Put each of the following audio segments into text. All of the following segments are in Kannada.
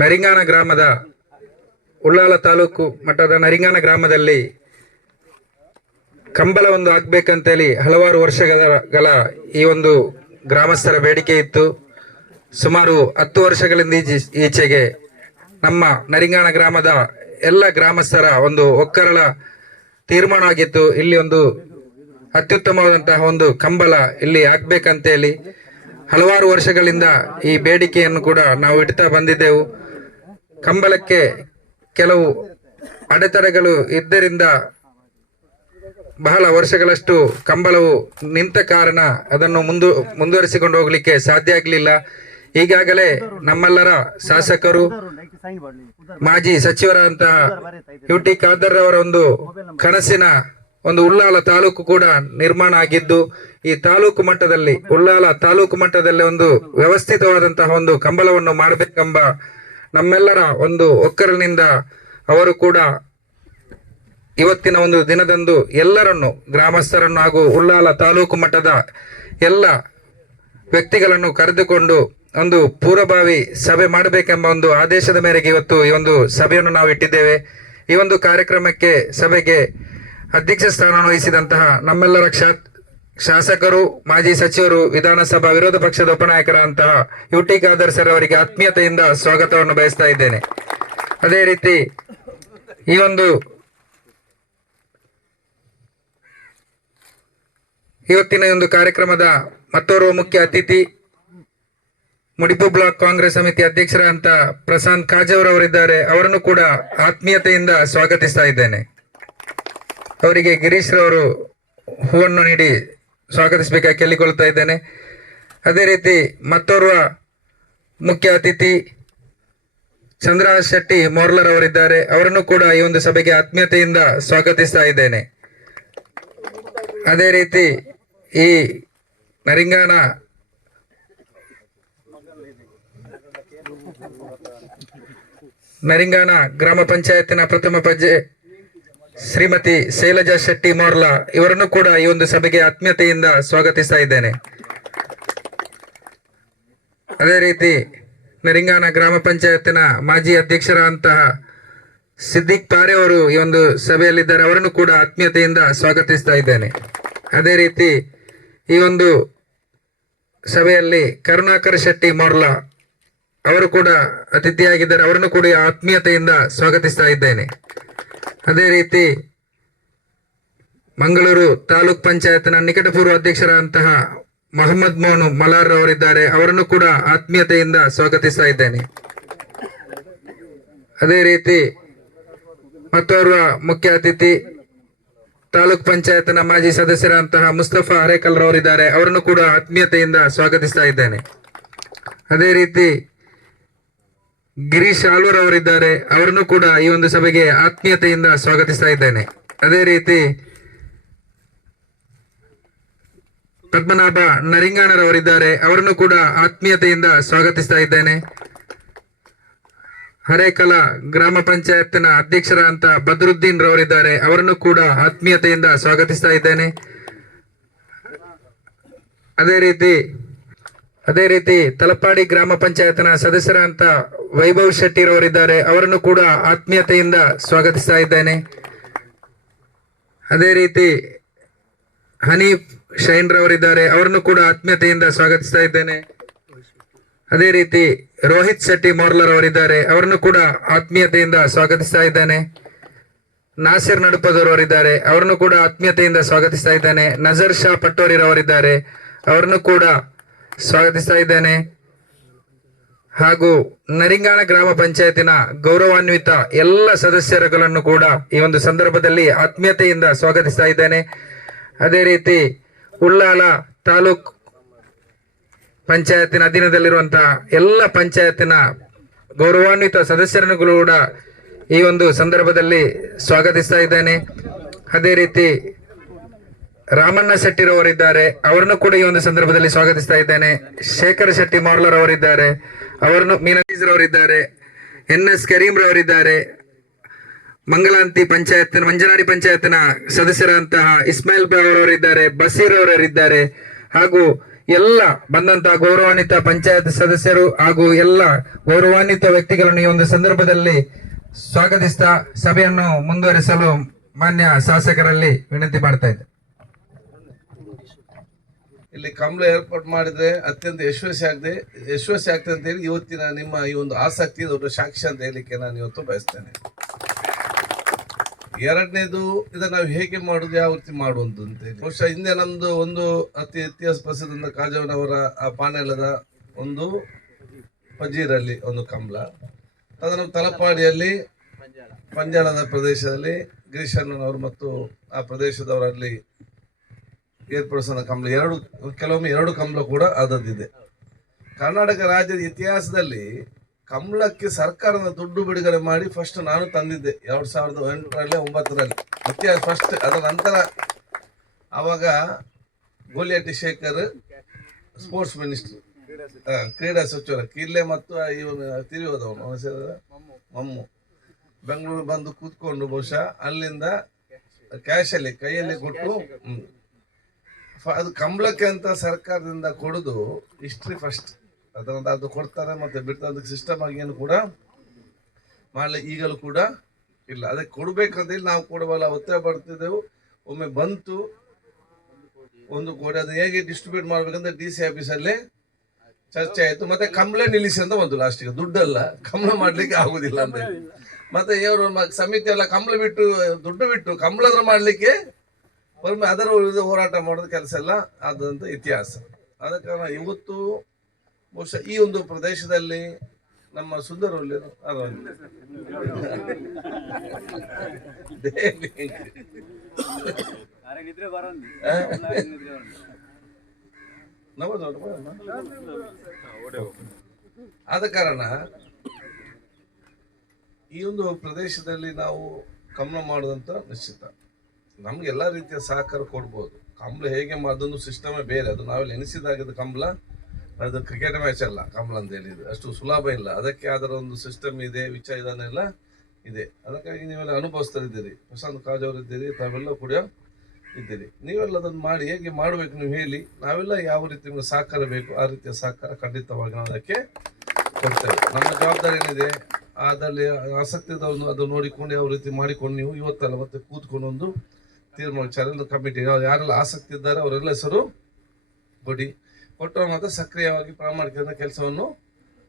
ನರಿಂಗಾನ ಗ್ರಾಮದ ಉಳ್ಳಾಲ ತಾಲೂಕು ಮಟ್ಟದ ನರಿಂಗಾನ ಗ್ರಾಮದಲ್ಲಿ ಕಂಬಳ ಒಂದು ಆಗ್ಬೇಕಂತೇಳಿ ಹಲವಾರು ವರ್ಷಗಳ ಈ ಒಂದು ಗ್ರಾಮಸ್ಥರ ಬೇಡಿಕೆ ಇತ್ತು. ಸುಮಾರು 10 ವರ್ಷಗಳಿಂದ ಈಚೆಗೆ ನಮ್ಮ ನರಿಂಗಾನ ಗ್ರಾಮದ ಎಲ್ಲ ಗ್ರಾಮಸ್ಥರ ಒಂದು ಒಕ್ಕರಳ ತೀರ್ಮಾನ ಆಗಿತ್ತು. ಇಲ್ಲಿ ಒಂದು ಅತ್ಯುತ್ತಮವಾದಂತಹ ಒಂದು ಕಂಬಳ ಇಲ್ಲಿ ಆಗ್ಬೇಕಂತೇಳಿ ಹಲವಾರು ವರ್ಷಗಳಿಂದ ಈ ಬೇಡಿಕೆಯನ್ನು ಕೂಡ ನಾವು ಇಡ್ತಾ ಬಂದಿದ್ದೆವು. ಕಂಬಳಕ್ಕೆ ಕೆಲವು ಅಡೆತಡೆಗಳು ಇದ್ದರಿಂದ ಬಹಳ ವರ್ಷಗಳಷ್ಟು ಕಂಬಳವು ನಿಂತ ಕಾರಣ ಅದನ್ನು ಮುಂದುವರಿಸಿಕೊಂಡು ಹೋಗಲಿಕ್ಕೆ ಸಾಧ್ಯ ಆಗಲಿಲ್ಲ. ಈಗಾಗಲೇ ನಮ್ಮೆಲ್ಲರ ಶಾಸಕರು, ಮಾಜಿ ಸಚಿವರಾದಂತಹ ಯುಟಿ ಖಾದರ್ ಅವರ ಒಂದು ಕನಸಿನ ಒಂದು ಉಳ್ಳಾಲ ತಾಲೂಕು ಕೂಡ ನಿರ್ಮಾಣ ಆಗಿದ್ದು, ಈ ತಾಲೂಕು ಮಟ್ಟದಲ್ಲಿ ಉಳ್ಳಾಲ ತಾಲೂಕು ಮಟ್ಟದಲ್ಲಿ ಒಂದು ವ್ಯವಸ್ಥಿತವಾದಂತಹ ಒಂದು ಕಂಬಳವನ್ನು ಮಾಡಬೇಕೆಂಬ ನಮ್ಮೆಲ್ಲರ ಒಂದು ಒಕ್ಕರಿನಿಂದ ಅವರು ಕೂಡ ಇವತ್ತಿನ ಒಂದು ದಿನದಂದು ಎಲ್ಲರನ್ನು, ಗ್ರಾಮಸ್ಥರನ್ನು ಹಾಗೂ ಉಳ್ಳಾಲ ತಾಲೂಕು ಮಟ್ಟದ ಎಲ್ಲ ವ್ಯಕ್ತಿಗಳನ್ನು ಕರೆದುಕೊಂಡು ಒಂದು ಪೂರ್ವಭಾವಿ ಸಭೆ ಮಾಡಬೇಕೆಂಬ ಒಂದು ಆದೇಶದ ಮೇರೆಗೆ ಇವತ್ತು ಈ ಒಂದು ಸಭೆಯನ್ನು ನಾವು ಇಟ್ಟಿದ್ದೇವೆ. ಈ ಒಂದು ಕಾರ್ಯಕ್ರಮಕ್ಕೆ, ಸಭೆಗೆ ಅಧ್ಯಕ್ಷ ಸ್ಥಾನವನ್ನು ವಹಿಸಿದಂತಹ ನಮ್ಮೆಲ್ಲರ ಶಾಸಕರು, ಮಾಜಿ ಸಚಿವರು, ವಿಧಾನಸಭಾ ವಿರೋಧ ಪಕ್ಷದ ಉಪನಾಯಕರಂತಹ ಯುಟಿ ಖಾದರ್ ಸರ್ ಅವರಿಗೆ ಆತ್ಮೀಯತೆಯಿಂದ ಸ್ವಾಗತವನ್ನು ಬಯಸ್ತಾ ಇದ್ದೇನೆ. ಅದೇ ರೀತಿ ಇವತ್ತಿನ ಒಂದು ಕಾರ್ಯಕ್ರಮದ ಮತ್ತೋರ್ವ ಮುಖ್ಯ ಅತಿಥಿ ಮುಡಿಪು ಬ್ಲಾಕ್ ಕಾಂಗ್ರೆಸ್ ಸಮಿತಿ ಅಧ್ಯಕ್ಷರಾದಂತ ಪ್ರಶಾಂತ್ ಕಾಜವರವರಿದ್ದಾರೆ. ಅವರನ್ನು ಕೂಡ ಆತ್ಮೀಯತೆಯಿಂದ ಸ್ವಾಗತಿಸ್ತಾ ಇದ್ದೇನೆ. ಅವರಿಗೆ ಗಿರೀಶ್ ರವರು ಹೂವನ್ನು ನೀಡಿ ಸ್ವಾಗತಿಸಬೇಕಾಗಿ ಕೇಳಿಕೊಳ್ತಾ ಇದ್ದೇನೆ. ಅದೇ ರೀತಿ ಮತ್ತೋರ್ವ ಮುಖ್ಯ ಅತಿಥಿ ಚಂದ್ರಹಾಸ್ ಶೆಟ್ಟಿ ಮೋರ್ಲರ್ ಅವರಿದ್ದಾರೆ. ಅವರನ್ನು ಕೂಡ ಈ ಒಂದು ಸಭೆಗೆ ಆತ್ಮೀಯತೆಯಿಂದ ಸ್ವಾಗತಿಸ್ತಾ ಇದ್ದೇನೆ. ಅದೇ ರೀತಿ ಈ ನರಿಂಗಾನ ಗ್ರಾಮ ಪಂಚಾಯತಿನ ಪ್ರಥಮ ಪಜ್ಜೆ ಶ್ರೀಮತಿ ಶೈಲಜಾ ಶೆಟ್ಟಿ ಮೋರ್ಲಾ ಇವರನ್ನು ಕೂಡ ಈ ಒಂದು ಸಭೆಗೆ ಆತ್ಮೀಯತೆಯಿಂದ ಸ್ವಾಗತಿಸ್ತಾ ಇದ್ದೇನೆ. ಅದೇ ರೀತಿ ನರಿಂಗಾನ ಗ್ರಾಮ ಪಂಚಾಯತಿನ ಮಾಜಿ ಅಧ್ಯಕ್ಷರಾದಂತಹ ಸಿದ್ದಿಕ್ ಪಾರೆ ಅವರು ಈ ಒಂದು ಸಭೆಯಲ್ಲಿದ್ದಾರೆ. ಅವರನ್ನು ಕೂಡ ಆತ್ಮೀಯತೆಯಿಂದ ಸ್ವಾಗತಿಸ್ತಾ ಇದ್ದೇನೆ. ಅದೇ ರೀತಿ ಈ ಒಂದು ಸಭೆಯಲ್ಲಿ ಕರುಣಾಕರ್ ಶೆಟ್ಟಿ ಮೋರ್ಲಾ ಅವರು ಕೂಡ ಅತಿಥಿಯಾಗಿದ್ದಾರೆ. ಅವರನ್ನು ಕೂಡ ಆತ್ಮೀಯತೆಯಿಂದ ಸ್ವಾಗತಿಸ್ತಾ ಇದ್ದೇನೆ. ಅದೇ ರೀತಿ ಮಂಗಳೂರು ತಾಲೂಕ್ ಪಂಚಾಯತ್ನ ನಿಕಟಪೂರ್ವ ಅಧ್ಯಕ್ಷರಾದಂತಹ ಮೊಹಮ್ಮದ್ ಮೋನು ಮಲಾರ್ ಅವರಿದ್ದಾರೆ. ಅವರನ್ನು ಕೂಡ ಆತ್ಮೀಯತೆಯಿಂದ ಸ್ವಾಗತಿಸ್ತಾ ಇದ್ದೇನೆ. ಅದೇ ರೀತಿ ಮತ್ತೋರ್ವ ಮುಖ್ಯ ಅತಿಥಿ ತಾಲೂಕ್ ಪಂಚಾಯತ್ನ ಮಾಜಿ ಸದಸ್ಯರಾದಂತಹ ಮುಸ್ತಫಾ ಅರೇಕಲ್ ರವರಿದ್ದಾರೆ. ಅವರನ್ನು ಕೂಡ ಆತ್ಮೀಯತೆಯಿಂದ ಸ್ವಾಗತಿಸ್ತಾ ಇದ್ದೇನೆ. ಅದೇ ರೀತಿ ಗಿರೀಶ್ ಆಳ್ವರ್ ಅವರಿದ್ದಾರೆ. ಅವರನ್ನು ಕೂಡ ಈ ಒಂದು ಸಭೆಗೆ ಆತ್ಮೀಯತೆಯಿಂದ ಸ್ವಾಗತಿಸ್ತಾ ಇದ್ದೇನೆ. ಅದೇ ರೀತಿ ಪದ್ಮನಾಭ ನರಿಂಗಾಣರವರಿದ್ದಾರೆ. ಅವರನ್ನು ಕೂಡ ಆತ್ಮೀಯತೆಯಿಂದ ಸ್ವಾಗತಿಸ್ತಾ ಇದ್ದೇನೆ. ಹರೇಕಲ ಗ್ರಾಮ ಪಂಚಾಯತ್ನ ಅಧ್ಯಕ್ಷರಾದಂತ ಬದ್ರುದ್ದೀನ್ ರವರಿದ್ದಾರೆ. ಅವರನ್ನು ಕೂಡ ಆತ್ಮೀಯತೆಯಿಂದ ಸ್ವಾಗತಿಸ್ತಾ ಇದ್ದೇನೆ. ಅದೇ ರೀತಿ ತಲಪಾಡಿ ಗ್ರಾಮ ಪಂಚಾಯತ್ನ ಸದಸ್ಯರಾದಂತ ವೈಭವ್ ಶೆಟ್ಟಿ ರವರಿದ್ದಾರೆ. ಅವರನ್ನು ಕೂಡ ಆತ್ಮೀಯತೆಯಿಂದ ಸ್ವಾಗತಿಸ್ತಾ ಇದ್ದೇನೆ. ಅದೇ ರೀತಿ ಹನೀಫ್ ಶೈನ್ ರವರಿದ್ದಾರೆ. ಅವರನ್ನು ಕೂಡ ಆತ್ಮೀಯತೆಯಿಂದ ಸ್ವಾಗತಿಸ್ತಾ ಇದ್ದೇನೆ. ಅದೇ ರೀತಿ ರೋಹಿತ್ ಶೆಟ್ಟಿ ಮೋರ್ಲರ್ ಅವರಿದ್ದಾರೆ. ಅವರನ್ನು ಕೂಡ ಆತ್ಮೀಯತೆಯಿಂದ ಸ್ವಾಗತಿಸ್ತಾ ಇದ್ದೇನೆ. ನಾಸಿರ್ ನಡುಪದವರಿದ್ದಾರೆ. ಅವರನ್ನು ಕೂಡ ಆತ್ಮೀಯತೆಯಿಂದ ಸ್ವಾಗತಿಸ್ತಾ ಇದ್ದೇನೆ. ನಜರ್ ಶಾ ಪಟ್ಟೋರಿ ರವರಿದ್ದಾರೆ. ಅವರನ್ನು ಕೂಡ ಸ್ವಾಗತಿಸ್ತಾ ಇದ್ದೇನೆ. ಹಾಗೂ ನರಿಂಗಾನ ಗ್ರಾಮ ಪಂಚಾಯತಿನ ಗೌರವಾನ್ವಿತ ಎಲ್ಲ ಸದಸ್ಯರುಗಳನ್ನು ಕೂಡ ಈ ಒಂದು ಸಂದರ್ಭದಲ್ಲಿ ಆತ್ಮೀಯತೆಯಿಂದ ಸ್ವಾಗತಿಸ್ತಾ ಇದ್ದೇನೆ. ಅದೇ ರೀತಿ ಉಳ್ಳಾಲ ತಾಲೂಕ್ ಪಂಚಾಯತಿನ ಅಧೀನದಲ್ಲಿರುವಂತಹ ಎಲ್ಲ ಪಂಚಾಯತಿನ ಗೌರವಾನ್ವಿತ ಸದಸ್ಯರನ್ನು ಕೂಡ ಈ ಒಂದು ಸಂದರ್ಭದಲ್ಲಿ ಸ್ವಾಗತಿಸ್ತಾ ಇದ್ದೇನೆ. ಅದೇ ರೀತಿ ರಾಮಣ್ಣ ಶೆಟ್ಟಿರವರಿದ್ದಾರೆ. ಅವರನ್ನು ಕೂಡ ಈ ಒಂದು ಸಂದರ್ಭದಲ್ಲಿ ಸ್ವಾಗತಿಸ್ತಾ ಇದ್ದೇನೆ. ಶೇಖರ್ ಶೆಟ್ಟಿ ಮೋರ್ಲರ್ ಅವರಿದ್ದಾರೆ. ಅವರನ್ನು ಮೀನಜ್ ರವರಿದ್ದಾರೆ. NS ಕರೀಂ ರವರಿದ್ದಾರೆ. ಮಂಗಲಾಂತಿ ಪಂಚಾಯತ್ ಮಂಜನಾರಿ ಪಂಚಾಯತ್ನ ಸದಸ್ಯರಂತಹ ಇಸ್ಮಾಯಿಲ್ ಅವರವರಿದ್ದಾರೆ. ಬಸೀರ್ ಅವರಿದ್ದಾರೆ. ಹಾಗೂ ಎಲ್ಲ ಬಂದಂತಹ ಗೌರವಾನ್ವಿತ ಪಂಚಾಯತ್ ಸದಸ್ಯರು ಹಾಗೂ ಎಲ್ಲ ಗೌರವಾನ್ವಿತ ವ್ಯಕ್ತಿಗಳನ್ನು ಈ ಒಂದು ಸಂದರ್ಭದಲ್ಲಿ ಸ್ವಾಗತಿಸ್ತಾ ಸಭೆಯನ್ನು ಮುಂದುವರಿಸಲು ಮಾನ್ಯ ಶಾಸಕರಲ್ಲಿ ವಿನಂತಿ ಮಾಡ್ತಾ ಇದ್ದೆ. ಇಲ್ಲಿ ಕಂಬಳ ಏರ್ಪಾಡು ಮಾಡಿದ್ರೆ ಅತ್ಯಂತ ಯಶಸ್ವಿ ಆಗ್ತದೆ ಅಂತ ಹೇಳಿ ಇವತ್ತಿನ ನಿಮ್ಮ ಈ ಒಂದು ಆಸಕ್ತಿ ದೊಡ್ಡ ಸಾಕ್ಷಿ ಅಂತ ಹೇಳಲಿಕ್ಕೆ ನಾನು ಇವತ್ತು ಬಯಸ್ತೇನೆ. ಎರಡನೇದು ಇದನ್ನ ನಾವು ಹೇಗೆ ಮಾಡುದು, ಯಾವ ರೀತಿ ಮಾಡುವುದು ಅಂತ ಹೇಳಿ ಬಹುಶಃ ಹಿಂದೆ ನಮ್ದು ಒಂದು ಅತಿ ಇತಿಹಾಸ ಪ್ರಸಿದ್ಧ ಕಾಜವನವರ ಆ ಪಾನೆಲದ ಒಂದು ಪಜೀರಲ್ಲಿ ಒಂದು ಕಂಬಳ, ಅದನ್ನು ತಲಪಾಡಿಯಲ್ಲಿ ಪಂಜಾಳದ ಪ್ರದೇಶದಲ್ಲಿ ಗಿರೀಶಣ್ಣನವರು ಮತ್ತು ಆ ಪ್ರದೇಶದವರಲ್ಲಿ ಏರ್ಪಡಿಸೋ ಕಂಬಳ ಕೆಲವೊಮ್ಮೆ ಎರಡು ಕಂಬಳ ಕೂಡ ಆದದ್ದಿದೆ. ಕರ್ನಾಟಕ ರಾಜ್ಯದ ಇತಿಹಾಸದಲ್ಲಿ ಕಂಬಳಕ್ಕೆ ಸರ್ಕಾರದ ದುಡ್ಡು ಬಿಡುಗಡೆ ಮಾಡಿ ಫಸ್ಟ್ ನಾನು ತಂದಿದ್ದೆ 2008ರಲ್ಲಿ 2009ರಲ್ಲಿ ಇತಿಹಾಸ ಫಸ್ಟ್. ಅದರ ನಂತರ ಆವಾಗ ಗೋಲಿಹಟ್ಟಿ ಶೇಖರ್ ಸ್ಪೋರ್ಟ್ಸ್ ಮಿನಿಸ್ಟರ್, ಕ್ರೀಡಾ ಸಚಿವರು ಕಿಲ್ಲೆ ಮತ್ತು ಇವನು ತಿರುವುದವನು ಮಮ್ಮು ಬೆಂಗಳೂರು ಬಂದು ಕೂತ್ಕೊಂಡು ಬಹುಶಃ ಅಲ್ಲಿಂದ ಕ್ಯಾಶಲ್ಲಿ ಕೈಯಲ್ಲಿ ಕೊಟ್ಟು ಅದು ಕಂಬಳಕ್ಕೆ ಅಂತ ಸರ್ಕಾರದಿಂದ ಕೊಡುದು ಹಿಸ್ಟ್ರಿ ಫಸ್ಟ್. ಅದರಿಂದ ಅದು ಕೊಡ್ತಾರೆ ಮತ್ತೆ ಬಿಡ್ತಾರೆ, ಅದಕ್ಕೆ ಸಿಸ್ಟಮ್ ಆಗಿ ಏನು ಕೂಡ ಮಾಡಲಿ ಈಗಲೂ ಕೂಡ ಇಲ್ಲ. ಅದಕ್ಕೆ ಕೊಡ್ಬೇಕಂತೇಳಿ ನಾವು ಕೊಡುವಲ್ಲ ಒತ್ತಾಯ ಪಡ್ತಿದ್ದೆವು. ಒಮ್ಮೆ ಬಂತು ಒಂದು ಕೋಟಿ, ಅದು ಹೇಗೆ ಡಿಸ್ಟ್ರಿಬ್ಯೂಟ್ ಮಾಡ್ಬೇಕಂತ DC ಆಫೀಸಲ್ಲಿ ಚರ್ಚೆ ಆಯ್ತು. ಮತ್ತೆ ಕಂಬಳ ನಿಲ್ಲಿಸಿ ಅಂತ ಬಂತು ಲಾಸ್ಟಿಗೆ, ದುಡ್ಡಲ್ಲ ಕಂಬಳ ಮಾಡ್ಲಿಕ್ಕೆ ಆಗುದಿಲ್ಲ ಅಂತ ಹೇಳಿ. ಮತ್ತೆ ಇವರು ಸಮಿತಿ ಎಲ್ಲ ಕಂಬಳ ಬಿಟ್ಟು ದುಡ್ಡು ಬಿಟ್ಟು ಕಂಬಳದ್ರ ಮಾಡ್ಲಿಕ್ಕೆ ಅದರ ಹೋರಾಟ ಮಾಡೋದು ಕೆಲಸ ಎಲ್ಲ ಆದಂತ ಇತಿಹಾಸ. ಆದ ಕಾರಣ ಇವತ್ತು ಬಹುಶಃ ಈ ಒಂದು ಪ್ರದೇಶದಲ್ಲಿ ನಮ್ಮ ಸುಂದರವಲ್ಲಿ ಆದ ಕಾರಣ ಈ ಒಂದು ಪ್ರದೇಶದಲ್ಲಿ ನಾವು ಕಂಬಳ ಮಾಡೋದಂತ ನಿಶ್ಚಿತ. ನಮ್ಗೆ ಎಲ್ಲಾ ರೀತಿಯ ಸಹಕಾರ ಕೊಡ್ಬೋದು. ಕಂಬಳ ಹೇಗೆ ಅದೊಂದು ಸಿಸ್ಟಮೇ ಬೇರೆ. ಅದು ನಾವೆಲ್ಲ ಎನಿಸಿದಾಗದ ಕಂಬಳ, ಅದು ಕ್ರಿಕೆಟ್ ಮ್ಯಾಚ್ ಅಲ್ಲ ಕಂಬಳ ಅಂತ ಹೇಳಿದ್ರೆ, ಅಷ್ಟು ಸುಲಭ ಇಲ್ಲ. ಅದಕ್ಕೆ ಅದರ ಒಂದು ಸಿಸ್ಟಮ್ ಇದೆ, ವಿಚಾರ ಎಲ್ಲ ಇದೆ. ಅದಕ್ಕಾಗಿ ನೀವೆಲ್ಲ ಅನುಭವಿಸ್ತಾ ಇದ್ದೀರಿ, ಪ್ರಶಾಂತ್ ಕಾಜ್ ಅವರು ಇದ್ದೀರಿ, ತಾವೆಲ್ಲ ಕೂಡ ಇದ್ದೀರಿ. ನೀವೆಲ್ಲ ಅದನ್ನು ಮಾಡಿ ಹೇಗೆ ಮಾಡಬೇಕು ನೀವು ಹೇಳಿ, ನಾವೆಲ್ಲ ಯಾವ ರೀತಿ ನಿಮ್ಗೆ ಸಹಕಾರ ಬೇಕು ಆ ರೀತಿಯ ಸಹಕಾರ ಖಂಡಿತವಾಗಿ ನಾವು ಅದಕ್ಕೆ ಕೊಡ್ತೇವೆ. ನಮ್ಮ ಜವಾಬ್ದಾರಿ ಏನಿದೆ ಅದರಲ್ಲಿ ಆಸಕ್ತಿ ಅದು ನೋಡಿಕೊಂಡು ಯಾವ ರೀತಿ ಮಾಡಿಕೊಂಡು ನೀವು ಇವತ್ತಲ್ಲ ಮತ್ತೆ ಕೂತ್ಕೊಂಡು ಒಂದು ತೀರ್ಮಾನ ಚಾನಲ್ ಕಮಿಟಿ ಯಾರೆಲ್ಲ ಆಸಕ್ತಿ ಇದ್ದಾರೆ ಅವರೆಲ್ಲ ಹೆಸರು ಕೊಡಿ. ಕೊಟ್ಟರು ಮಾತ್ರ ಸಕ್ರಿಯವಾಗಿ ಪ್ರಾಮಾಣಿಕದ ಕೆಲಸವನ್ನು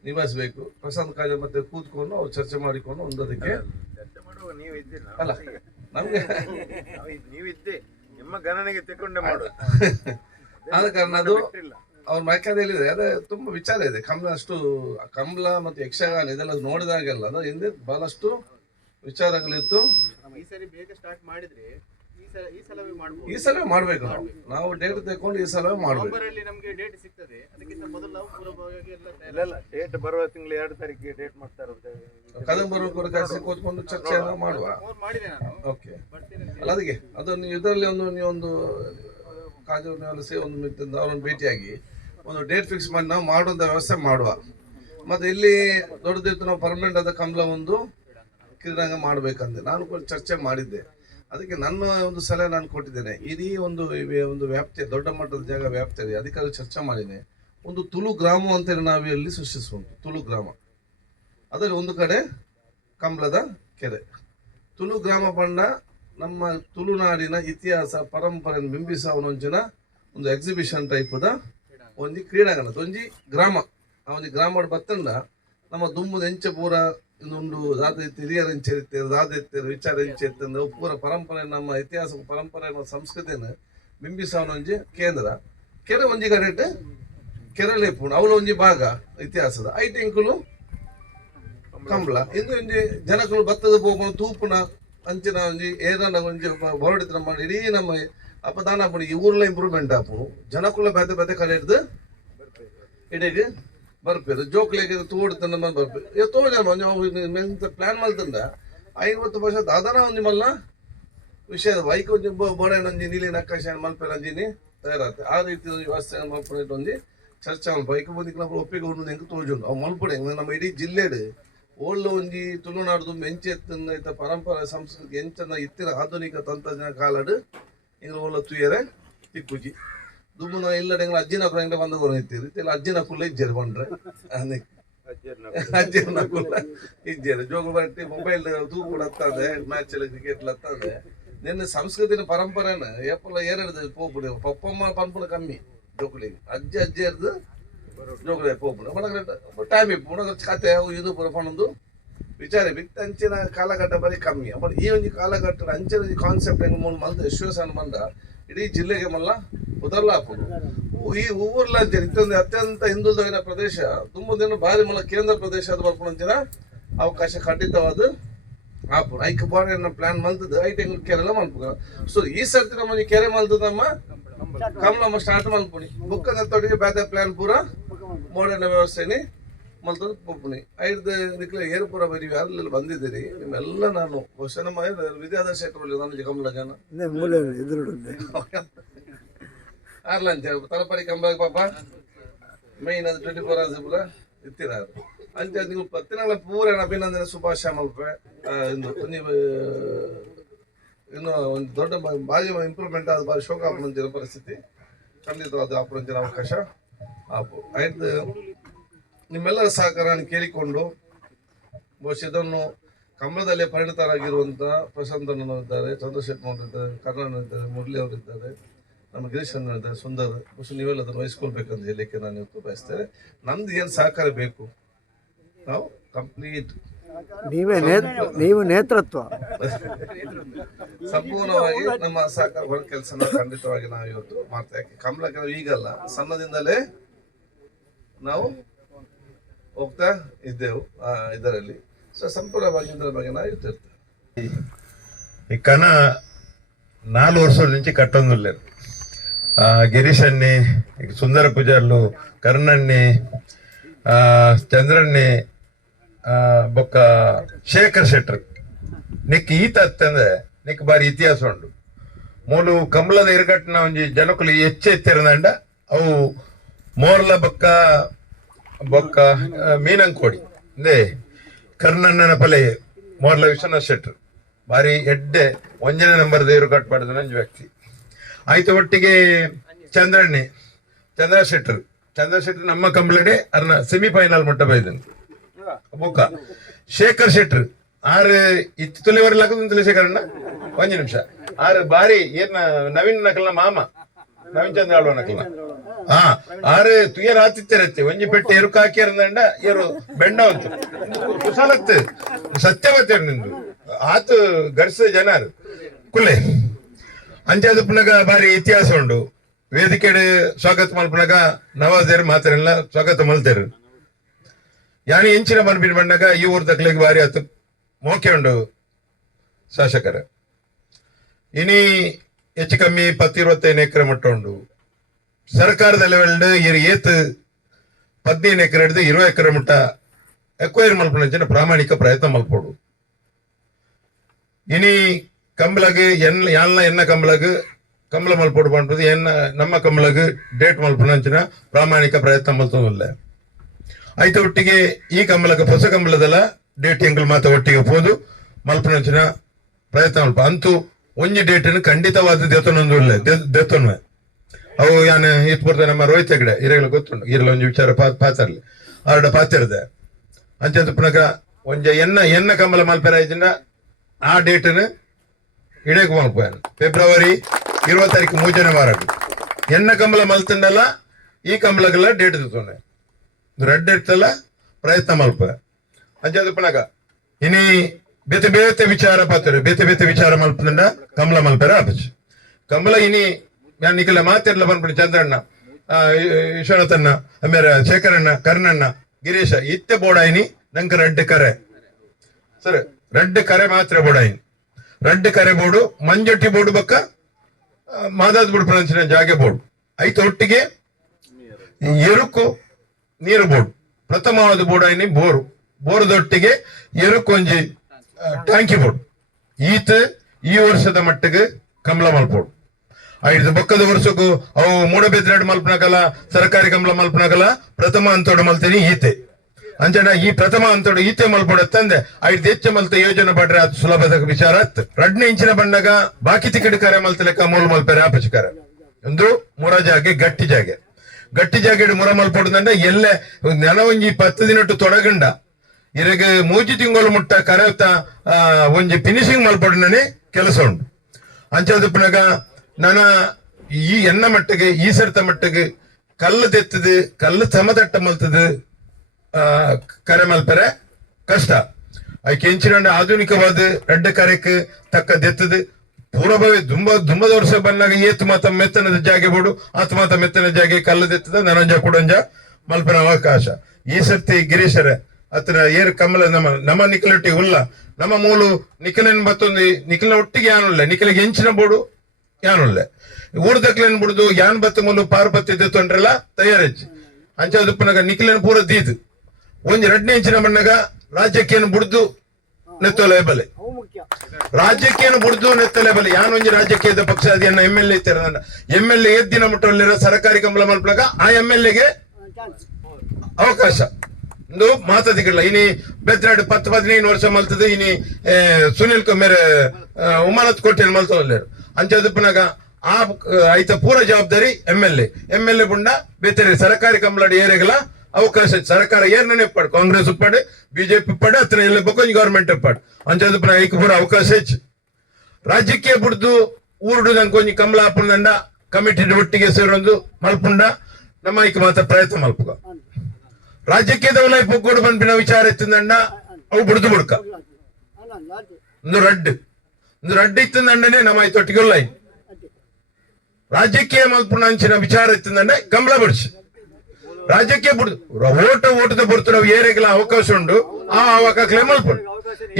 ನಿಭಾಯಿಸಬೇಕು. ಪ್ರಶಾಂತ್ ಕಾಜ ಮತ್ತೆ ಕೂತ್ಕೊಂಡು ಅವ್ರು ಚರ್ಚೆ ಮಾಡಿಕೊಂಡು ಒಂದದಕ್ಕೆ ಅಲ್ಲ ನಮ್ಗೆ ನಿಮ್ಮ ಗಣನೆಗೆ ತಗೊಂಡೆ ಮಾಡೋದು. ಆದ ಕಾರಣ ಅದು ಅವ್ರ ವ್ಯಾಖ್ಯಾನದಲ್ಲಿದೆ. ಅದೇ ತುಂಬಾ ವಿಚಾರ ಇದೆ. ಕಂಬಳ ಮತ್ತು ಯಕ್ಷಗಾನ ಇದೆಲ್ಲ ನೋಡಿದಾಗೆಲ್ಲ ಅದು ಹಿಂದೆ ಬಹಳಷ್ಟು ವಿಚಾರಗಳಿತ್ತು. ಈ ಸಲವೇ ಮಾಡ್ಬೇಕು. ನಾವು ಡೇಟ್ ತಗೊಂಡು ಈ ಸಲವೇ ಮಾಡ್ಬೇಕು. ಡೇಟ್ ಬರುವ ತಿಂಗಳು 2 ತಾರೀಕಿಗೆ ಡೇಟ್ ಮಾಡ್ತಾರೆ. ಕದಂಬರ ಕೂತ್ಕೊಂಡು ಚರ್ಚೆ ಮಾಡುವ. ಓಕೆ ಅಲ್ಲ ಅದಕ್ಕೆ ಅದು ನೀವು ಇದರಲ್ಲಿ ನೀವೊಂದು ಕಾಜು ಒಂದು ಮಿತ್ತಿಂದ ಅವ್ರನ್ನ ಭೇಟಿಯಾಗಿ ಒಂದು ಡೇಟ್ ಫಿಕ್ಸ್ ಮಾಡಿ ನಾವು ಮಾಡುವಂತ ವ್ಯವಸ್ಥೆ ಮಾಡುವ. ಮತ್ತೆ ಇಲ್ಲಿ ದೊಡ್ಡದಿತ್ತು ನಾವು ಪರ್ಮನೆಂಟ್ ಆದ ಕಂಬಳ ಒಂದು ಕ್ರೀಡಾಂಗ ಮಾಡ್ಬೇಕಂದ್ರೆ ನಾನು ಕೂಡ ಚರ್ಚೆ ಮಾಡಿದ್ದೆ. ಅದಕ್ಕೆ ನನ್ನ ಒಂದು ಸಲಹೆ ನಾನು ಕೊಟ್ಟಿದ್ದೇನೆ. ಇಡೀ ಒಂದು ವ್ಯಾಪ್ತಿ ದೊಡ್ಡ ಮಟ್ಟದ ಜಾಗ ವ್ಯಾಪ್ತಿಯಲ್ಲಿ ಅದಕ್ಕಾಗಿ ಚರ್ಚೆ ಮಾಡಿದ್ದೇನೆ. ಒಂದು ತುಳು ಗ್ರಾಮ ಅಂತೇಳಿ ನಾವು ಇಲ್ಲಿ ಸೃಷ್ಟಿಸುವುದು. ತುಳು ಗ್ರಾಮ ಅದರಲ್ಲಿ ಒಂದು ಕಡೆ ಕಂಬಳದ ಕೆರೆ. ತುಳು ಗ್ರಾಮ ಬಣ್ಣ ನಮ್ಮ ತುಳುನಾಡಿನ ಇತಿಹಾಸ ಪರಂಪರೆಯನ್ನು ಬಿಂಬಿಸುವಂಚಿನ ಒಂದು ಎಕ್ಸಿಬಿಷನ್ ಟೈಪದ ಒಂದು ಕ್ರೀಡಾಂಗಣ ಒಂಜಿ ಗ್ರಾಮ. ಆ ಒಂದು ಗ್ರಾಮ ಬತ್ತಂಡ ನಮ್ಮ ದುಮ್ಮದ ಎಂಚೆ ಪೂರ ಇನ್ನೊಂದು ಹಿರಿಯರ ಎಂಚೆರಿತಾರೆ, ದಾದಿತ್ಯರು ವಿಚಾರ ಎಂಚೆರಿತಾರೆ ಪೂರ ಪರಂಪರೆ ನಮ್ಮ ಇತಿಹಾಸ ಪರಂಪರೆ ಸಂಸ್ಕೃತಿಯನ್ನು ಬಿಂಬಿಸುವ ಒಂಜಿ ಕೇಂದ್ರ. ಕೆರೆ ಒಂಜಿ ಕಡೆ ಕೆರೆಲೆ ಪೂರ್ಣ ಅವಳ ಒಂಜಿ ಭಾಗ ಇತಿಹಾಸದ ಐಟಿ ಇಂಕುಲು ಕಂಬಳ. ಇಂದು ಒಂಜಿ ಜನಕಲು ಭತ್ತದ ಪೋಪನ ತೂಪುನ ಅಂಚಿನ ಒಂಜಿ ಏನ ಒಂಜಿ ಹೊರಡಿತ ಮಾಡಿ ಇಡೀ ನಮ್ಮ ಅಪದಾನ ಪಡಿ ಈ ಊರ್ಲ ಇಂಪ್ರೂವ್ಮೆಂಟ್ ಆಪು ಜನಕುಲ ಬೇತೆ ಬೇತೆ ಕಡೆ ಹಿಡ್ದು ಇಡೀಗೆ ಬರ್ಪೇರು ಜೋಕ್ಲಿಗೆ ತೋಡ್ತಂಡ ಬರ್ಪೇರು ತೋಜ ಪ್ಲಾನ್ ಮಲ್ತಂಡ 50 ವರ್ಷ ದಾದನ ಒಂಜಿ ಮಲ್ಲ ವಿಷಯ ಬೈಕ್ ಒಂಜಿ ಬೋಡ ಒಂಜಿ ನೀಲಿನ ಆಕಾಶ ಮಲ್ಪೇರ ಅಂಜಿನಿ ತಯಾರಾಗ್ತದೆ. ಆ ರೀತಿ ವ್ಯವಸ್ಥೆ ಮಲ್ಪಡೆ ಒಂಜಿ ಚರ್ಚೆ ಬೈಕ್ ಬಂದಿಕ್ಕೆ ನಾವು ಒಪ್ಪಿಗೆ ಒಂದು ಹೆಂಗೆ ತೋಜುಂಡು ಅವು ಮಲ್ಪಡೆ ನಮ್ಮ ಇಡೀ ಜಿಲ್ಲೆಡು ಓಳ್ಳ ಒಂಜಿ ತುಳುನಾಡ್ದು ಎಂಚೆ ಎತ್ತಿನ ಪರಂಪರೆ ಸಂಸ್ಕೃತಿ ಎಂಚನ ಇತ್ತಿನ ಆಧುನಿಕ ತಂತ್ರಜ್ಞಾನ ಕಾಲಡು ಹಿಂಗೆ ಓಲ್ಲ ತುಯ್ಯರೆ ತಿಕ್ಕುಜಿ ದುಮ್ಮನ ಇಲ್ಲಡೆ ಅಜ್ಜಿನ ಕುಲ್ಲ ಬಂದ ಕೊರಿತೀರಿ ಇಲ್ಲ ಅಜ್ಜಿನ ಕುಲ್ಲ ಇಜ್ಜೇರಿ ಬಂದ್ರೆ ಅಜ್ಜಿನ ಕುಲ್ಲ ಇಜ್ಜೇರಿ ಜೋಗು ಬಟ್ಟಿ ಮೊಬೈಲ್ ತೂಕುಡ ಹತ್ತದೆ ಮ್ಯಾಚ್ ಕ್ರಿಕೆಟ್ ಹತ್ತದೆ ನಿನ್ನ ಸಂಸ್ಕೃತಿನ ಪರಂಪರೆನ ಏಪಲ ಏರಿದ ಪೋಪುಡು ಪಪ್ಪಮ್ಮ ಪಂಪುನ ಕಮ್ಮಿ ಜೋಕುಳಿಗೆ ಅಜ್ಜಿ ಇರ್ದು ಜೋಕುಳಿ ಪೋಪುಡು ಮನಗ ಟೈಮ್ ಇಪ್ಪು ಮನಗ ಕತೆ ಇದು ಪುರ ಪಣದು ವಿಚಾರ ಬಿಟ್ಟು ಅಂಚಿನ ಕಾಲಘಟ್ಟ ಬರೀ ಕಮ್ಮಿ ಬಟ್ ಈ ಒಂದು ಕಾಲಘಟ್ಟ ಅಂಚಿನ ಕಾನ್ಸೆಪ್ಟ್ ಹೆಂಗೆ ಮುಂದೆ ಮಲ್ದ ಯಶ್ವಸನ ಬಂದ ಇಡೀ ಜಿಲ್ಲೆಗೆ ಮಲ್ಲ ಉದರ್ಲಾಪುದು ಈ ಊರ್ಲ ಅಂಚೆ ಇತ್ತೊಂದು ಅತ್ಯಂತ ಹಿಂದುಳಿದ ಪ್ರದೇಶ ತುಂಬ ದಿನ ಭಾರಿ ಮಲ್ಲ ಕೇಂದ್ರ ಪ್ರದೇಶ ಅದು ಬರ್ಕೊಂಡಂಚಿನ ಅವಕಾಶ ಖಂಡಿತವಾದ ಆಪುಡು ಐಕ್ ಬಾರಿ ಪ್ಲಾನ್ ಮಲ್ತದ ಐಟ್ ಹೆಂಗ್ ಕೆರೆಲ್ಲ ಮಲ್ಪುಗ ಸೊ ಈ ಸರ್ತಿ ನಮ್ಮ ಕೆರೆ ಮಲ್ತದಮ್ಮ ಕಮಲಮ್ಮ ಸ್ಟಾರ್ಟ್ ಮಲ್ಪುಣಿ ಬುಕ್ಕದ ತೊಡಿಗೆ ಬೇರೆ ಪ್ಲಾನ್ ಪೂರ ಮೋಡನ ವ್ಯವಸ್ಥೆನಿ ಮಲ್ತದ ಪೊಪ್ಪುನಿ ಐದು ದಿಕ್ಕಲ ಏರ್ಪುರ ಬರೀ ಯಾರೆಲ್ಲ ಬಂದಿದ್ದೀರಿ ನಿಮ್ಮೆಲ್ಲ ನಾನು ಬಹುಶಃ ನಮ್ಮ ವಿದ್ಯಾಧರ್ ಶೇಖರ್ ನನಗೆ ಕಮಲ ಜನ ಆರ್ಲಂಚ ತಲಪರಿ ಕಂಬ ಪಾಪ ಮೈನ್ ಅದು 24 hours ಪೂರ ಇತ್ತಿರಾರು ಅಂಚ ನೀವು ಪತ್ತಿನಗಳ ಪೂರ ಅಭಿನಂದನೆ ಶುಭಾಶಯ ಮಲ್ಪೆ ನೀವು ಇನ್ನು ಒಂದು ದೊಡ್ಡ ಭಾರಿ ಇಂಪ್ರೂವ್ಮೆಂಟ್ ಆದ ಭಾರಿ ಶೋಕ ಆಪುಂಚಿನ ಪರಿಸ್ಥಿತಿ ಖಂಡಿತವಾದ ಆಪುಂಚಿನ ಅವಕಾಶ ಆಪು ಐದು ನಿಮ್ಮೆಲ್ಲರ ಸಹಕಾರವನ್ನು ಕೇಳಿಕೊಂಡು ಬಹುಶಃ ಇದನ್ನು ಕಂಬಳದಲ್ಲೇ ಪರಿಣಿತರಾಗಿರುವಂಥ ಪ್ರಶಾಂತ್ ಇದ್ದಾರೆ, ಚಂದ್ರಶೇಖರ್ ಇದ್ದಾರೆ, ಕರ್ಣನ್ ಇದ್ದಾರೆ, ಮುರಳಿ ಅವರಿದ್ದಾರೆ, ನಮ್ಮ ಗಿರೀಶ್ ಇದ್ದಾರೆ, ಸುಂದರ್. ಬಹುಶಃ ನೀವೆಲ್ಲ ಅದನ್ನು ವಹಿಸ್ಕೊಳ್ಬೇಕಂತ ಹೇಳಲಿಕ್ಕೆ ನಾನು ಇವತ್ತು ಬಯಸ್ತೇನೆ. ನಮ್ದು ಏನು ಸಹಕಾರ ಬೇಕು, ನಾವು ಕಂಪ್ಲೀಟ್ ನೀವು ನೇತೃತ್ವ ಸಂಪೂರ್ಣವಾಗಿ ನಮ್ಮ ಸಹಕಾರ ಕೆಲಸನ ಖಂಡಿತವಾಗಿ ನಾವು ಇವತ್ತು ಮಾಡ್ತಾ ಇದ್ದೀವಿ. ಕಂಬಳಕ್ಕೆ ಈಗಲ್ಲ, ಸಣ್ಣದಿಂದಲೇ ನಾವು ಹೋಗ್ತಾ ಇದ್ದೆವು ಇದರಲ್ಲಿ. ಸೊ ಸಂಪೂರ್ಣವಾಗಿ ಇದರ ಬಗ್ಗೆ ನಾವು ಇರ್ತಿರ್ತೇವೆ. ఈ కన 4 ವರ್ಷల నుంచి కట్టొందులేరు. గిరీష్ అన్ని, సుందర పూజారులు, కర్ణన్ని, చంద్రన్ని, ಬೊಕ್ಕ ಶೇಖರ್ ಶೆಟ್ಟರ್ ನಿಕ್ ಈತ ಅತ್ತಂದ್ರೆ ನಿಕ್ ಬಾರಿ ಇತಿಹಾಸ ಉಂಡು. ಮೂಲು ಕಂಬಳದ ಇರುಗಟ್ಟಿನ ಒಂಜಿ ಜನಕುಲು ಎಚ್ಚೆತ್ತಿರದಂಡ ಅವು ಮೋರ್ಲ ಬೊಕ್ಕ ಬೊಕ್ಕ ಮೀನಂಕೋಡಿ ಅಂದೆ ಕರ್ಣಣ್ಣನ ಪಲೆ ಮೋರ್ಲ ವಿಶ್ವನಾಥ್ ಶೆಟ್ಟರ್ ಬಾರಿ ಎಡ್ಡೆ 1ನೇ ನಂಬರ್ದ ಇರುಗಟ್ಟು ಪಡೆದ ನಂಜು ವ್ಯಕ್ತಿ ಆಯ್ತು. ಒಟ್ಟಿಗೆ ಚಂದ್ರ ಶೆಟ್ಟರ್ ನಮ್ಮ ಕಂಬಳಡೆ ಅರ್ನ ಸೆಮಿಫೈನಲ್ ಮುಟ್ಟ ಬೈದನು. ಬೊಕ್ಕ ಶೇಖರ್ ಶೆಟ್ಟರ್ ಆರು ಇತ್ತು ತೊಲೆವರೆಲಾಗದು ಶೇಖರಣ್ಣ 1 ನಿಮಿಷ ಆರು ಬಾರಿ ಏನ ನವೀನ್ ನಕಲ್ನ ಮಾಮ ನವೀನ್ ಚಂದ್ರ ಆಳ್ವ ನಕಲ್ನ ಆರು ತುಯರ್ ಆತಿತ್ಯರತ್ತೆ ಒಂಜಿ ಪೆಟ್ಟೆ ಎರುಕ ಹಾಕಿರಂದಂಡ ಏರು ಬೆಂಡ ಅಂತು ಕುಶಾಲತ್ತು ಸತ್ಯವತ್ತೇರು ನಿಂದು ಆತು ಗಡ್ಸ ಜನಾರು ಕುಲ್ಲೆ ಅಂಚಾದ ಪುನಗ ಬಾರಿ ಇತಿಹಾಸ ಉಂಡು. ವೇದಿಕೆ ಸ್ವಾಗತ ಮಲ್ಪನಾಗ ನವಾಜೇರು ಮಾತಾರೆಲ್ಲ ಸ್ವಾಗತ ಮಲ್ತೇರು. ಯಾನಿ ಎಂಚಿನ ಮನ್ಪಿನ ಬಂದಾಗ ಈ ಊರ್ ದಕ್ಲಿಗೆ ಬಾರಿ ಆತು ಮೋಕೆ ಉಂಡು ಶಾಸಕರ. ಇನಿ ಹೆಚ್ಚು ಕಮ್ಮಿ 10-25 ಎಕರೆ ಮಟ್ಟ ಉಂಡು. ಸರ್ಕಾರದ ಲೆವೆಲ್ ಏತ್ 15 ಎಕರೆ ಹಿಡಿದು 20 ಎಕರೆ ಮಟ್ಟ ಎಕ್ವೈರ್ ಮಲ್ಪನ ಪ್ರಾಮಾಣಿಕ ಪ್ರಯತ್ನ ಮಲ್ಪೋಡು. ಇನಿ ಕಂಬಳಗ್ ಎನ್ನ ಕಂಬಳ ಮಲ್ಪೋಡು ಬಂಟದು ಎನ್ನ ನಮ್ಮ ಕಂಬಳಗ್ ಡೇಟ್ ಮಲ್ಪನ ಪ್ರಾಮಾಣಿಕ ಪ್ರಯತ್ನ ಮಲ್ತೋಲ್ಲ ಆಯ್ತು. ಒಟ್ಟಿಗೆ ಈ ಕಂಬಳಕ್ಕೆ ಹೊಸ ಕಂಬಳದಲ್ಲ ಡೇಟ್ ಎಂಗಳು ಮಾತ್ರ ಒಟ್ಟಿಗೆ ಹೋದು ಮಲ್ಪನ ಪ್ರಯತ್ನ ಮಲ್ಪ ಅಂತೂ ಒಂಜಿ ಡೇಟನ್ನು ಖಂಡಿತವಾದ ದೇತನೊಂದು ಇಲ್ಲ ದೇತೊನ್ವೆ ಅವು ಯಾನು ಇತ್ ಬರ್ತ ನಮ್ಮ ರೋಹಿತ್ ಹೆಗ್ಡೆ ಇರಗಳ ಗೊತ್ತುಂಡು ಇರಲ್ಲ ಒಂಜಿ ವಿಚಾರ ಪಾತರ್ಲಿ ಅವರ ಪಾತಿರ್ದೆ ಅಂಚಂತ ಪುನಕ ಒಂಜ ಎನ್ನ ಕಂಬಳ ಮಲ್ಪೆರ ಆಯ್ತಿಂದ ಆ ಡೇಟನ್ನು ಇಡೇಕು ಮಲ್ಪ ಫೆಬ್ರವರಿ 20 ಮೂಜನೆ ವಾರಡು ಎನ್ನ ಕಂಬಳ ಮಲ್ತಂಡಲ್ಲ ಈ ಕಂಬಳಗೆಲ್ಲ ಡೇಟ್ ದೇತೊನ್ನೆ ರೆಡ್ ಇರ್ತಲ್ಲ ಪ್ರಯತ್ನ ಮಲ್ಪ ಅಂಚಂತ ಪುನಕ ಇನಿ ಬೇತೆ ವಿಚಾರ ಪಾತ್ರ ಬೇತೆ ವಿಚಾರ ಮಲ್ಪಂಡ ಕಮಲ ಮಲ್ಪೆರ ಆಪಚ್ ಕಮಲ ಇನಿ ನಾನು ನಿಖಿಲ ಮಾತೆರ್ಲ ಬಂದ್ಬಿಡಿ ಚಂದ್ರಣ್ಣ ವಿಶ್ವನಾಥಣ್ಣ ಆಮೇಲೆ ಶೇಖರಣ್ಣ ಕರ್ಣಣ್ಣ ಗಿರೀಶ ಇತ್ತೆ ಬೋಡಾಯಿನಿ ನಂಗೆ ರೆಡ್ ಕರೆ ಸರ್ ರೆಡ್ ಕರೆ ಮಾತ್ರ ಬೋಡಾಯಿನಿ ರೆಡ್ ಕರೆ ಬೋರ್ಡು ಮಂಜೊಟ್ಟಿ ಬೋರ್ಡು ಬಕ್ಕ ಮಾದಾದ್ ಬೋರ್ಡು ಪ್ರೊನೌನ್ಸಿಯೇಷನ್ ಜಾಗೆ ಬೋರ್ಡು ಐದು ಒಟ್ಟಿಗೆ ಎರುಕು ನೀರು ಬೋರ್ಡು ಪ್ರಥಮವಾದ ಬೋಡಾಯಿನಿ ಬೋರ್ದೊಟ್ಟಿಗೆ ಎರುಕೊಂಜಿ ಟ್ಯಾಂಕಿ ಬೋರ್ಡು ಈತ ಈ ವರ್ಷದ ಮಟ್ಟಿಗೆ ಕಮಲ ಮಲ್ಪೋಡು ಐದು ಬೊಕ್ಕದ ವರ್ಷಕ್ಕೂ ಅವು ಮೂಡಬೆದ್ರೆಡ್ ಮಲ್ಪನಾಗಲ್ಲ ಸರ್ಕಾರಿ ಕಂಬಳ ಮಲ್ಪನಾಗಲ್ಲ ಪ್ರಥಮ ಅಂತೋಡು ಮಲ್ತೇನಿ ಈತೆ ಅಂಚನ ಈ ಪ್ರಥಮ ಅಂತೋಡು ಈತೆ ಮಲ್ಪೋಡತ್ತಂದೆ ಐದು ಹೆಚ್ಚು ಮಲ್ತ ಯೋಜನೆ ಪಡ್ರೆ ಅದು ಸುಲಭದ ವಿಚಾರ ರಡ್ನೆ ಇಂಚಿನ ಬಂದಾಗ ಬಾಕಿ ತಿಕ್ಕಡಿ ಕರೆ ಮಲ್ತಲೆಕ್ಕ ಮೂಲ ಮಲ್ಪೆರೆ ಆಪಚಕರ ಒಂದು ಮುರ ಜಾಗೆ ಗಟ್ಟಿ ಜಾಗೆ ಮುರ ಮಲ್ಪಡುದಂಡ ಎಲ್ಲೆ ನೆನ ಒಂಜಿ 10 ದಿನಟ್ಟು ತೊಡಗಂಡ ಇರಗ ಮೂಜಿ ತಿಂಗಳು ಮುಟ್ಟ ಕರೆತ ಒಂಜಿ ಫಿನಿಶಿಂಗ್ ಮಲ್ಪಡನೆ ಕೆಲಸ ಉಂಟು ಅಂಚದಪ್ಪನಾಗ ನನ್ನ ಈ ಎನ್ನ ಮಟ್ಟಿಗೆ ಈ ಸರ್ತ ಮಟ್ಟಿಗೆ ಕಲ್ಲು ತೆತ್ತದು ಕಲ್ಲು ಸಮತಟ್ಟ ಮಲ್ತದು ಕರೆ ಮಲ್ಪರೆ ಕಷ್ಟ ಅದಕ್ಕೆ ಹೆಂಚಿನ ಆಧುನಿಕವಾದ ರೆಡ್ಡ ಕರೆಕ್ ತಕ್ಕ ದೆತ್ತದು ಪೂರ್ವಭಾವಿ ದುಂಬದ ವರ್ಷ ಬಂದಾಗ ಏತ್ ಮಾತ ಮೆತ್ತನದ ಜಾಗೆ ಬೋಡು ಆತ್ ಮಾತ ಮೆತ್ತನ ಜಾಗೆ ಕಲ್ಲು ದೆತ್ತದ ನನಂಜ ಕುಡಂಜ ಮಲ್ಪನ ಅವಕಾಶ ಈ ಸರ್ತಿ ಗಿರೀಶರ ಅತ್ರ ಏರ್ ಕಮಲ ನಮ್ಮ ನಿಖಲೊಟ್ಟಿಗೆ ಉಲ್ಲ ನಮ್ಮ ಮೂಲು ನಿಖಲನ್ ಮತ್ತೊಂದು ನಿಖಲ ಒಟ್ಟಿಗೆ ಯಾನುಲ್ಲ ನಿಖಲಿಗೆ ಹೆಂಚಿನ ಬೋಡು ಯಾನುಲ್ಲ ಊರ್ದಕ್ಲೇನ್ ಬಿಡುದು ಯಾನ್ ಬತ್ತ ಮೂಲು ಪಾರ್ ಬತ್ತಿದ್ದು ತೊಂಡ್ರಲ್ಲ ತಯಾರಿಚ್ಚಿ ಅಂಚದಪ್ಪನಾಗ ನಿಖಲನ್ ಪೂರ ದೀದು ಒಂಜಿ 2ನೇ ಇಂಚಿನ ಮಣ್ಣಾಗ ರಾಜ್ಯಕ್ಕೇನು ಬಿಡ್ದು ನೆತ್ತಲೇಬಲೆ ರಾಜ್ಯಕ್ಕೇನು ಬಿಡ್ದು ನೆತ್ತಲೇಬಲೆ ಯಾನ್ ಒಂಜಿ ರಾಜ್ಯಕ್ಕೆ ಪಕ್ಷ ಅದೇನ MLA ಇತ್ತಾರೆ ನನ್ನ MLA ಎದ್ದಿನ ಮುಟ್ಟಲ್ಲಿರೋ ಸರ್ಕಾರಿ ಕಂಬಳ ಮಲ್ಪನಾಗ ಆ MLAಗೆ ಅವಕಾಶ ಒಂದು ಮಾತಾದಿಗಳ ಇನಿ ಬೆದ್ರಾಡು 10-15 ವರ್ಷ ಮಲ್ತದೆ ಇನಿ ಸುನಿಲ್ ಕುಮಾರ್ ಉಮಾನತ್ ಕೋಟೆಯಲ್ಲಿ ಮಲ್ತಲ್ಲರು ಅಂಚದಪ್ಪನಾಗ ಆ ಐತ ಪೂರ ಜವಾಬ್ದಾರಿ MLA ಬುಂಡ ಬೇರೆ ಸರ್ಕಾರಿ ಕಂಬಳಾಡಿ ಏರಿಯಾಗಲ ಅವಕಾಶ ಸರ್ಕಾರ ಏರ್ನೇ ಇಪ್ಪಾಡು ಕಾಂಗ್ರೆಸ್ ಉಪ್ಪಾಡು ಬಿಜೆಪಿ ಇಪ್ಪಾಡು ಅತ್ರ ಎಲ್ಲ ಬಕೊಂಜಿ ಗವರ್ಮೆಂಟ್ ಇಪ್ಪಾಡು ಅಂಚದಪ್ಪನ ಐಕ ಪೂರ ಅವಕಾಶ ಹೆಚ್ಚು ರಾಜ್ಯಕ್ಕೆ ಬಿಡ್ದು ಊರುಡು ನಂಗೆ ಕೊಂಚ ಕಂಬಳ ಹಾಪುಂಡ ಕಮಿಟಿ ಒಟ್ಟಿಗೆ ಸೇರೊಂದು ಮಲ್ಪುಂಡ ನಮ್ಮ ಐಕ ಮಾತ್ರ ಪ್ರಯತ್ನ ಮಲ್ಪುಗ ರಾಜ್ಯಕ್ಕೆ ದವಲ ಪೊಕ್ಕೋಡು ಪನ್ಪಿನ ವಿಚಾರ ಎತ್ತಂದಂಡ ಅವು ಬಿಡ್ದು ಬಿಡ್ಕ ಒಂದು ರಡ್ಡು ಇತ್ತಂದಂಡನೆ ನಮ್ಮ ಐತೊಟ್ಟಿಗೆಲ್ಲ ರಾಜ್ಯಕ್ಕೆ ಮಲ್ಪುಣ ಅಂಚಿನ ವಿಚಾರ ಎತ್ತಂದಂಡ ಕಂಬಳ ಬಿಡಿಸಿ ರಾಜ್ಯಕ್ಕೆ ಬಿಡುದು ಓಟದ ಬರ್ತು ನಾವು ಏರಿಯಾಗೆಲ್ಲ ಅವಕಾಶ ಉಂಟು ಆ ಅವಕಾಶ ಮಲ್ಪುಂಡು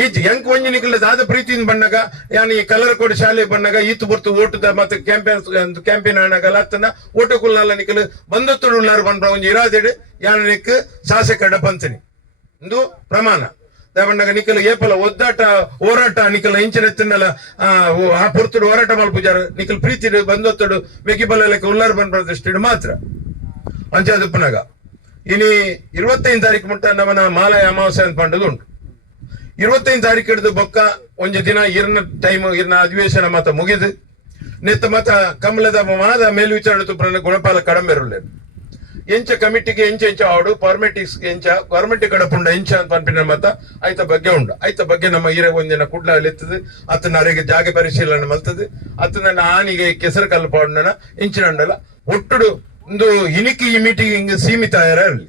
ಈಚ ಎಂಕ್ ಒಂಜಿ ನಿಖಲ ದಾದ ಪ್ರೀತಿಯಿಂದ ಬಂದಾಗ ಯಾನ್ ಈ ಕಲರ್ ಕೋಡ್ ಶಾಲೆ ಬಂದಾಗ ಈತು ಬರ್ತು ಓಟದ ಮತ್ತೆ ಕ್ಯಾಂಪೇನ್ ಆನಾಗಲ್ಲ ಅತ್ತನ ಓಟ ಕುಲ್ನಲ್ಲ ನಿಖಲು ಬಂದತ್ತುಳ್ಳಾರು ಬಂದ ಒಂಜಿ ಇರಾದೇಡು ಯಾನ ನಿಕ್ ಶಾಸಕಡ ಪಂಚನಿ ಒಂದು ಪ್ರಮಾಣ ಬಂದಾಗ ನಿಖಲು ಏಪಲ ಒದ್ದಾಟ ಹೋರಾಟ ನಿಖಲ ಇಂಚಿನ ಎತ್ತನಲ್ಲ ಆ ಪುರ್ತುಡು ಹೋರಾಟ ಮಲ್ಪುಜಾರ ನಿಖಲ್ ಪ್ರೀತಿ ಬಂದೊತ್ತಡು ಮೆಕ್ಕಿಬಲ್ಲ ಲೆಕ್ಕ ಉಲ್ಲಾರ ಬಂದ್ರಷ್ಟು ಮಾತ್ರ ಅಂಚಾದಪ್ಪನಾಗ ಇನಿ 25 ತಾರೀಕು ಮುಟ್ಟ ನಮ್ಮನ ಮಾಲಯ ಅಮಾವಾಸ್ಯೆ ಅಂತ ಪಂಡದು ಉಂಟು 25 ತಾರೀಕು ಹಿಡಿದು ಬೊಕ್ಕ ಒಂಜಿ ದಿನ ಇರ್ನ ಅಧಿವೇಶನ ಮತ ಮುಗಿದು ನೆತ್ತ ಮತ ಕಮಲದ ಮಾದ ಮೇಲ್ವಿಚಾರಣೆ ತುಪ್ರನ ಗುಣಪಾಲ ಕಡಂಬೆರುಳ್ಳೆ ಎಂಚ ಕಮಿಟಿಗೆ ಎಂಚ ಆಡು ಫಾರ್ಮೆಟಿಕ್ಸ್ ಎಂಚ ಗವರ್ಮೆಂಟ್ ಕಡಪುಂಡ ಎಂಚ ಅಂತ ಪನ್ಪಿನ ಮತ ಆಯ್ತ ಬಗ್ಗೆ ಉಂಡು ಆಯ್ತ ಬಗ್ಗೆ ನಮ್ಮ ಈರೆ ಒಂದಿನ ಕುಡ್ಲ ಎತ್ತದು ಅತ್ತ ನರೆಗೆ ಜಾಗ ಪರಿಶೀಲನೆ ಮಲ್ತದು ಅತ್ತ ನನ್ನ ಆನಿಗೆ ಕೆಸರು ಕಲ್ಲು ಪಾಡ್ನ ಇಂಚಿನಂಡಲ್ಲ ಒಟ್ಟುಡು ಒಂದು ಇನಿಕಿ ಈ ಮೀಟಿಂಗ್ ಸೀಮಿತ ಇರಲಿ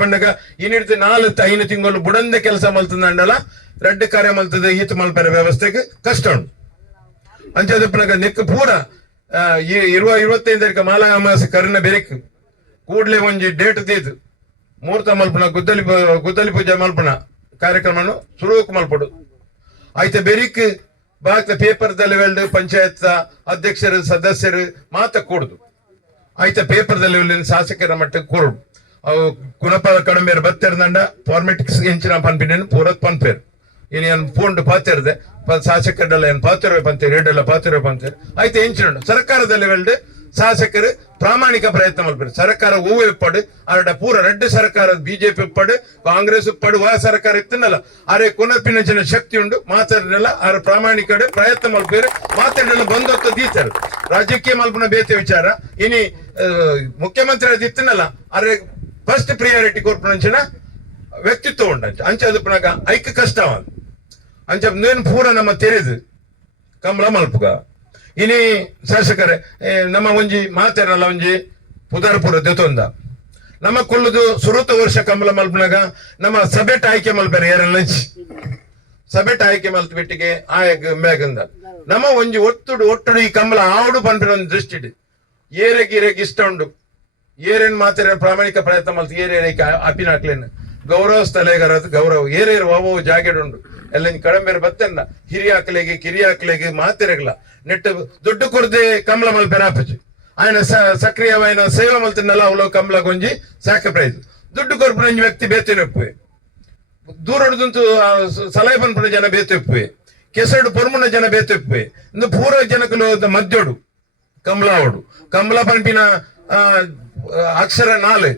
ಬಂದಾಗ ಇನ್ನಿಡ್ತು 4-5 ತಿಂಗಳು ಬುಡಂದೆ ಕೆಲಸ ಮಲ್ತಂದಲ್ಲ ರೆಡ್ ಕಾರ್ಯ ಮಲ್ತದೆ ಈತ ಮಲ್ಪರ ವ್ಯವಸ್ಥೆಗೆ ಕಷ್ಟ ಉಂಟು ಅಂಚದಪ್ಪನಾಗ ನೆಕ್ ಪೂರ 25 ತಾರೀಕು ಮಾಲ ಅಮಾವಾಸ್ಯೆ ಕರ್ನ ಬೆರೆಕ್ ಕೂಡ್ಲೆ ಒಂಜಿ ಡೇಟ್ ತೀದು ಮುಹೂರ್ತ ಮಲ್ಪನ ಗುದ್ದಲಿ ಪೂಜೆ ಮಲ್ಪನ ಕಾರ್ಯಕ್ರಮನು ಶುರುಕ್ ಮಲ್ಪಡು ಆಯ್ತ ಬೆರಿಕ್ ಬಾಕ್ತ ಪೇಪರ್ ದಲ್ಲಿ ಪಂಚಾಯತ್ ಅಧ್ಯಕ್ಷರು ಸದಸ್ಯರು ಮಾತ ಕೂಡುದು ಆಯ್ತ ಪೇಪರ್ ದಲ್ಲಿ ಶಾಸಕರ ಮಟ್ಟಕ್ಕೆ ಕೂರುಡು ಅವು ಗುಣಪಾಲ ಕಡಂಬೇರು ಬತ್ತಿರದಂಡ ಫಾರ್ಮೆಟಿಕ್ಸ್ ಎಂಚಿನ ಪನ್ಪಿನ ಪೂರತ್ ಪನ್ಪೇರು ಇನ್ನು ಏನ್ ಪೂಂಡು ಪಾತಿರದೆ ಶಾಸಕರೆಲ್ಲ ಏನ್ ಪಾತಿರೋ ಪಂತೇರು ಎರಡೆಲ್ಲ ಪಾತಿರೋ ಪಂತೇರು ಆಯ್ತು ಎಂಚಿನ ಸರ್ಕಾರದಲ್ಲಿ ವೆಲ್ಡ್ ಶಾಸಕರು ಪ್ರಾಮಾಣಿಕ ಪ್ರಯತ್ನ ಮಲ್ಪರು ಸರ್ಕಾರ ಹೂವು ಇಪ್ಪಡು ಅವರ ಪೂರ ರೆಡ್ ಸರ್ಕಾರ ಬಿಜೆಪಿ ಇಪ್ಪಡು ಕಾಂಗ್ರೆಸ್ ಇಪ್ಪಡು ವಾ ಸರ್ಕಾರ ಇತ್ತನಲ್ಲ ಅರೆ ಕುನಪಿನ ಶಕ್ತಿ ಉಂಡು ಮಾತಾಡಲ್ಲ ಅವ್ರ ಪ್ರಾಮಾಣಿಕ ಪ್ರಯತ್ನ ಮಲ್ಪೇರು ಮಾತಾಡಲ್ಲ ಬಂದೊತ್ತ ದೀತರು ರಾಜ್ಯಕ್ಕೆ ಮಲ್ಪನ ಬೇತೆ ವಿಚಾರ ಇನಿ ಮುಖ್ಯಮಂತ್ರಿ ಅದು ಇತ್ತನಲ್ಲ ಅರೆ ಫಸ್ಟ್ ಪ್ರಿಯಾರಿಟಿ ಕೊರ್ಪುನಂಚಿನ ವ್ಯಕ್ತಿತ್ವ ಉಂಡ ಅಂಚದಪ್ಪನಾಗ ಐಕ ಕಷ್ಟ ಅಂಚ ನೇನು ಪೂರ ನಮ್ಮ ತೆರೆದು ಕಂಬಳ ಮಲ್ಪುಗ ಇನಿ ಶಾಸಕರೇ ನಮ್ಮ ಒಂಜಿ ಮಾತೇನಲ್ಲ ಒಂಜಿ ಪುದಾರ್ಪುರ ದೆತೊಂದ ನಮ್ಮ ಕೊಲ್ಲುದು ಸುರುತ ವರ್ಷ ಕಂಬಳ ಮಲ್ಪನಾಗ ನಮ್ಮ ಸಭೆಟ್ ಆಯ್ಕೆ ಮಲ್ಪೇರೆ ಯಾರೆಲ್ಲ ಸಭೆಟ್ ಆಯ್ಕೆ ಮಲ್ತ ಬಿಟ್ಟಿಗೆ ಆಯಗ್ ಮೇಗಂದ ನಮ್ಮ ಒಂಜಿ ಒಟ್ಟುಡು ಈ ಕಂಬಳ ಆವಡು ಪನ್ಪಿನ ಒಂದು ದೃಷ್ಟಿ ಏರೆಗೆ ಇಷ್ಟ ಉಂಡು ಏರೇನ್ ಮಾತಾಡ ಪ್ರಾಮಾಣಿಕ ಪ್ರಯತ್ನ ಮಲ್ತ ಏರೇರೈಕೆ ಅಪಿನಾಕ್ಲೇನು ಗೌರವ ಸ್ಥಳೇಗರದು ಗೌರವ ಏರೇರು ಓ ಜಾಗೆಡ್ ಉಂಡು ಎಲ್ಲ ಕಡಂಬೇರು ಬತ್ತನ್ನ ಹಿರಿಯಾಕ್ಲೆಗೆ ಕಿರಿಯಾಕ್ಲೆಗೆ ಮಾತೆರೆಗ್ಲ ನೆಟ್ಟು ದುಡ್ಡು ಕೊಡದೆ ಕಂಬಳ ಮಲ್ಪೆರಾಪಜು ఆయన సక్రియమైన సేవ మల్తున్నల అవలో కమల కొంజి సాక్రిఫైస్ దుడ్డు కొర్పున వ్యక్తి బేతెనెప్పుయే దూరడుదంతు సలైపన్పున జన బేతెప్పుయే ಕೆಸಡು ಪೊರ್ಮುನ ಜನ ಬೇತೆಪ್ಪೆ ಇಂದು ಪೂರ್ವ ಜನಕಲು ಮಧ್ಯಡು ಕಮಲಾವಡು ಕಮಲ ಪನ್ಪಿನ ಅಕ್ಷರ 4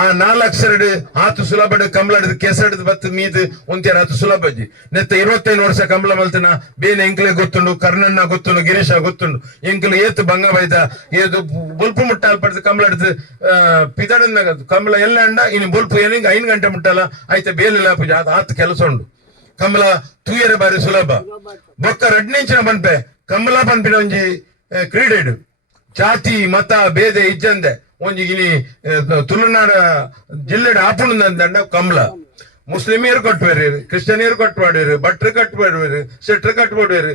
ಆ 4 ಅಕ್ಷರಡ್ ಆತು ಸುಲಭಡ್ ಕಂಬಳಡ್ ಕೆಸರಡ್ ಬತ್ತು ಮೀದು ಒಂತಿಯರ ಆತು ಸುಲಭಜ್ಜಿ ನೆತ್ತ 25 ವರ್ಷ ಕಂಬಳ ಮಲ್ತನ ಬೇನೆ ಎಂಕ್ಲೆ ಗೊತ್ತುಂಡು ಕರ್ಣಣ್ಣ ಗೊತ್ತುಂಡು ಗಿರೀಶ ಗೊತ್ತುಂಡು ಎಂಕ್ಲು ಏತು ಬಂಗ ಬೈದ ಏದು ಬುಲ್ಪು ಮುಟ್ಟಾಲ್ ಪಡ್ದು ಕಂಬಳಡ್ದು ಪಿದಡನ್ನ ಕಂಬಳ ಎಲ್ಲ ಅಂಡ ಇನ್ನು ಬುಲ್ಪು ಏನಿಂಗ್ 5 ಗಂಟೆ ಮುಟ್ಟಲ್ಲ ಆಯ್ತ ಬೇಲಿಲ್ಲ ಪೂಜೆ ಅದು ಆತು ಕೆಲಸ ಉಂಡು ಕಂಬಳ ತೂಯರೆ ಬಾರಿ ಸುಲಭ ಬೊಕ್ಕ ರಡ್ನಿಂಚಿನ ಪನ್ಪೆ ಕಂಬಳ ಪನ್ಪಿನ ಒಂಜಿ ಕ್ರೀಡೆಡು ಜಾತಿ ಮತ ಬೇದೆ ಇಜ್ಜಂದೆ ಒಂಜಿ ಇನಿ ತುಳುನಾಡ ಜಿಲ್ಲೆಡ್ ಆಪುಣದಂಡ ಕಂಬಳ ಮುಸ್ಲಿಮಿಯರು ಕಟ್ಬೇರು ಕ್ರಿಶ್ಚಿಯನಿಯರು ಕಟ್ಪಾಡಿರು ಭಟ್ರು ಕಟ್ಪಾಡುವರು ಶೆಟ್ರು ಕಟ್ಪಾಡುವರು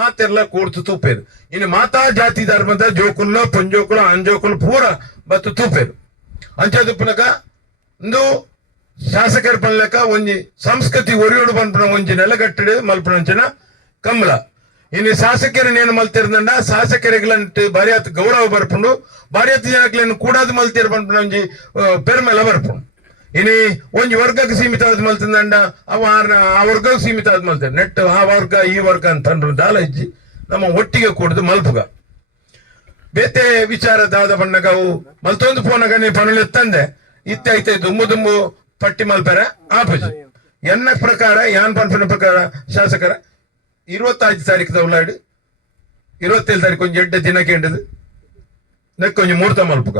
ಮಾತೆಲ್ಲ ಕೂಡ್ತು ತೂಪೇರು ಇನ್ನು ಮಾತಾ ಜಾತಿ ಧರ್ಮದ ಜೋಕುಲ್ಲ ಪಂಜೋಕುಲ ಅಂಜೋಕುಲು ಪೂರ ಬತ್ತು ತೂಪೇರು ಅಂಚದುಪ್ಪನಕ ಒಂದು ಶಾಸಕರ ಪನ್ಲಕ ಒಂಜಿ ಸಂಸ್ಕೃತಿ ಒರಿಯೋಡು ಪನ್ಪುನ ಒಂಜಿ ನೆಲಗಟ್ಟಡು ಮಲ್ಪುನಂಚಿನ ಕಂಬಳ ಇನ್ನು ಶಾಸಕರು ನೇನು ಮಲ್ತಿರ್ದಂಡ ಶಾಸಕರಿಗಳಂಟು ಬಾರಿ ಆತ ಗೌರವ ಬರ್ಪುಂಡು ಬಾರಿ ಆತ ಜನಕ್ಲೇನು ಕೂಡಾದ ಮಲ್ತಿರ್ ಪನ್ಪುನ ಒಂಜಿ ಪೆರ್ಮೆಲ ಬರ್ಪುಂಡು ಇನಿ ಒಂಜಿ ವರ್ಗಕ್ಕೆ ಸೀಮಿತ ಆದ ಮಲ್ತಿಂದಂಡ ಆ ವರ್ಗಕ್ಕೆ ಸೀಮಿತ ಆದ ಮಲ್ತಾರೆ ನೆಟ್ ಆ ವರ್ಗ ಈ ವರ್ಗ ಅಂತ ಅಂದ್ರು ದಾಲ ಇಜ್ಜಿ ನಮ್ಮ ಒಟ್ಟಿಗೆ ಕೂಡದು ಮಲ್ಪುಗ ಬೇತೆ ವಿಚಾರ ದಾದ ಬಣ್ಣಗ ಅವು ಮಲ್ತೊಂದು ಫೋನಾಗ ನೀ ಪನುಲೆತ್ತಂದೆ ಇತ್ತೆ ದುಂಬು ಪಟ್ಟಿ ಮಲ್ಪರ ಆಪುಜಿ ಎನ್ನ ಪ್ರಕಾರ ಯಾನ್ ಪನ್ಪನ ಪ್ರಕಾರ ಶಾಸಕರ 25 ತಾರೀಕು ಉಳ್ಳಾಡಿ 27 ತಾರೀಕು ಒಂಜಿ ಎಡ್ಡೆ ದಿನಕ್ಕೆ ಎಂಡದು ನೆಕ್ ಒಂಜಿ ಮೂರ್ತ ಮಲ್ಪುಗ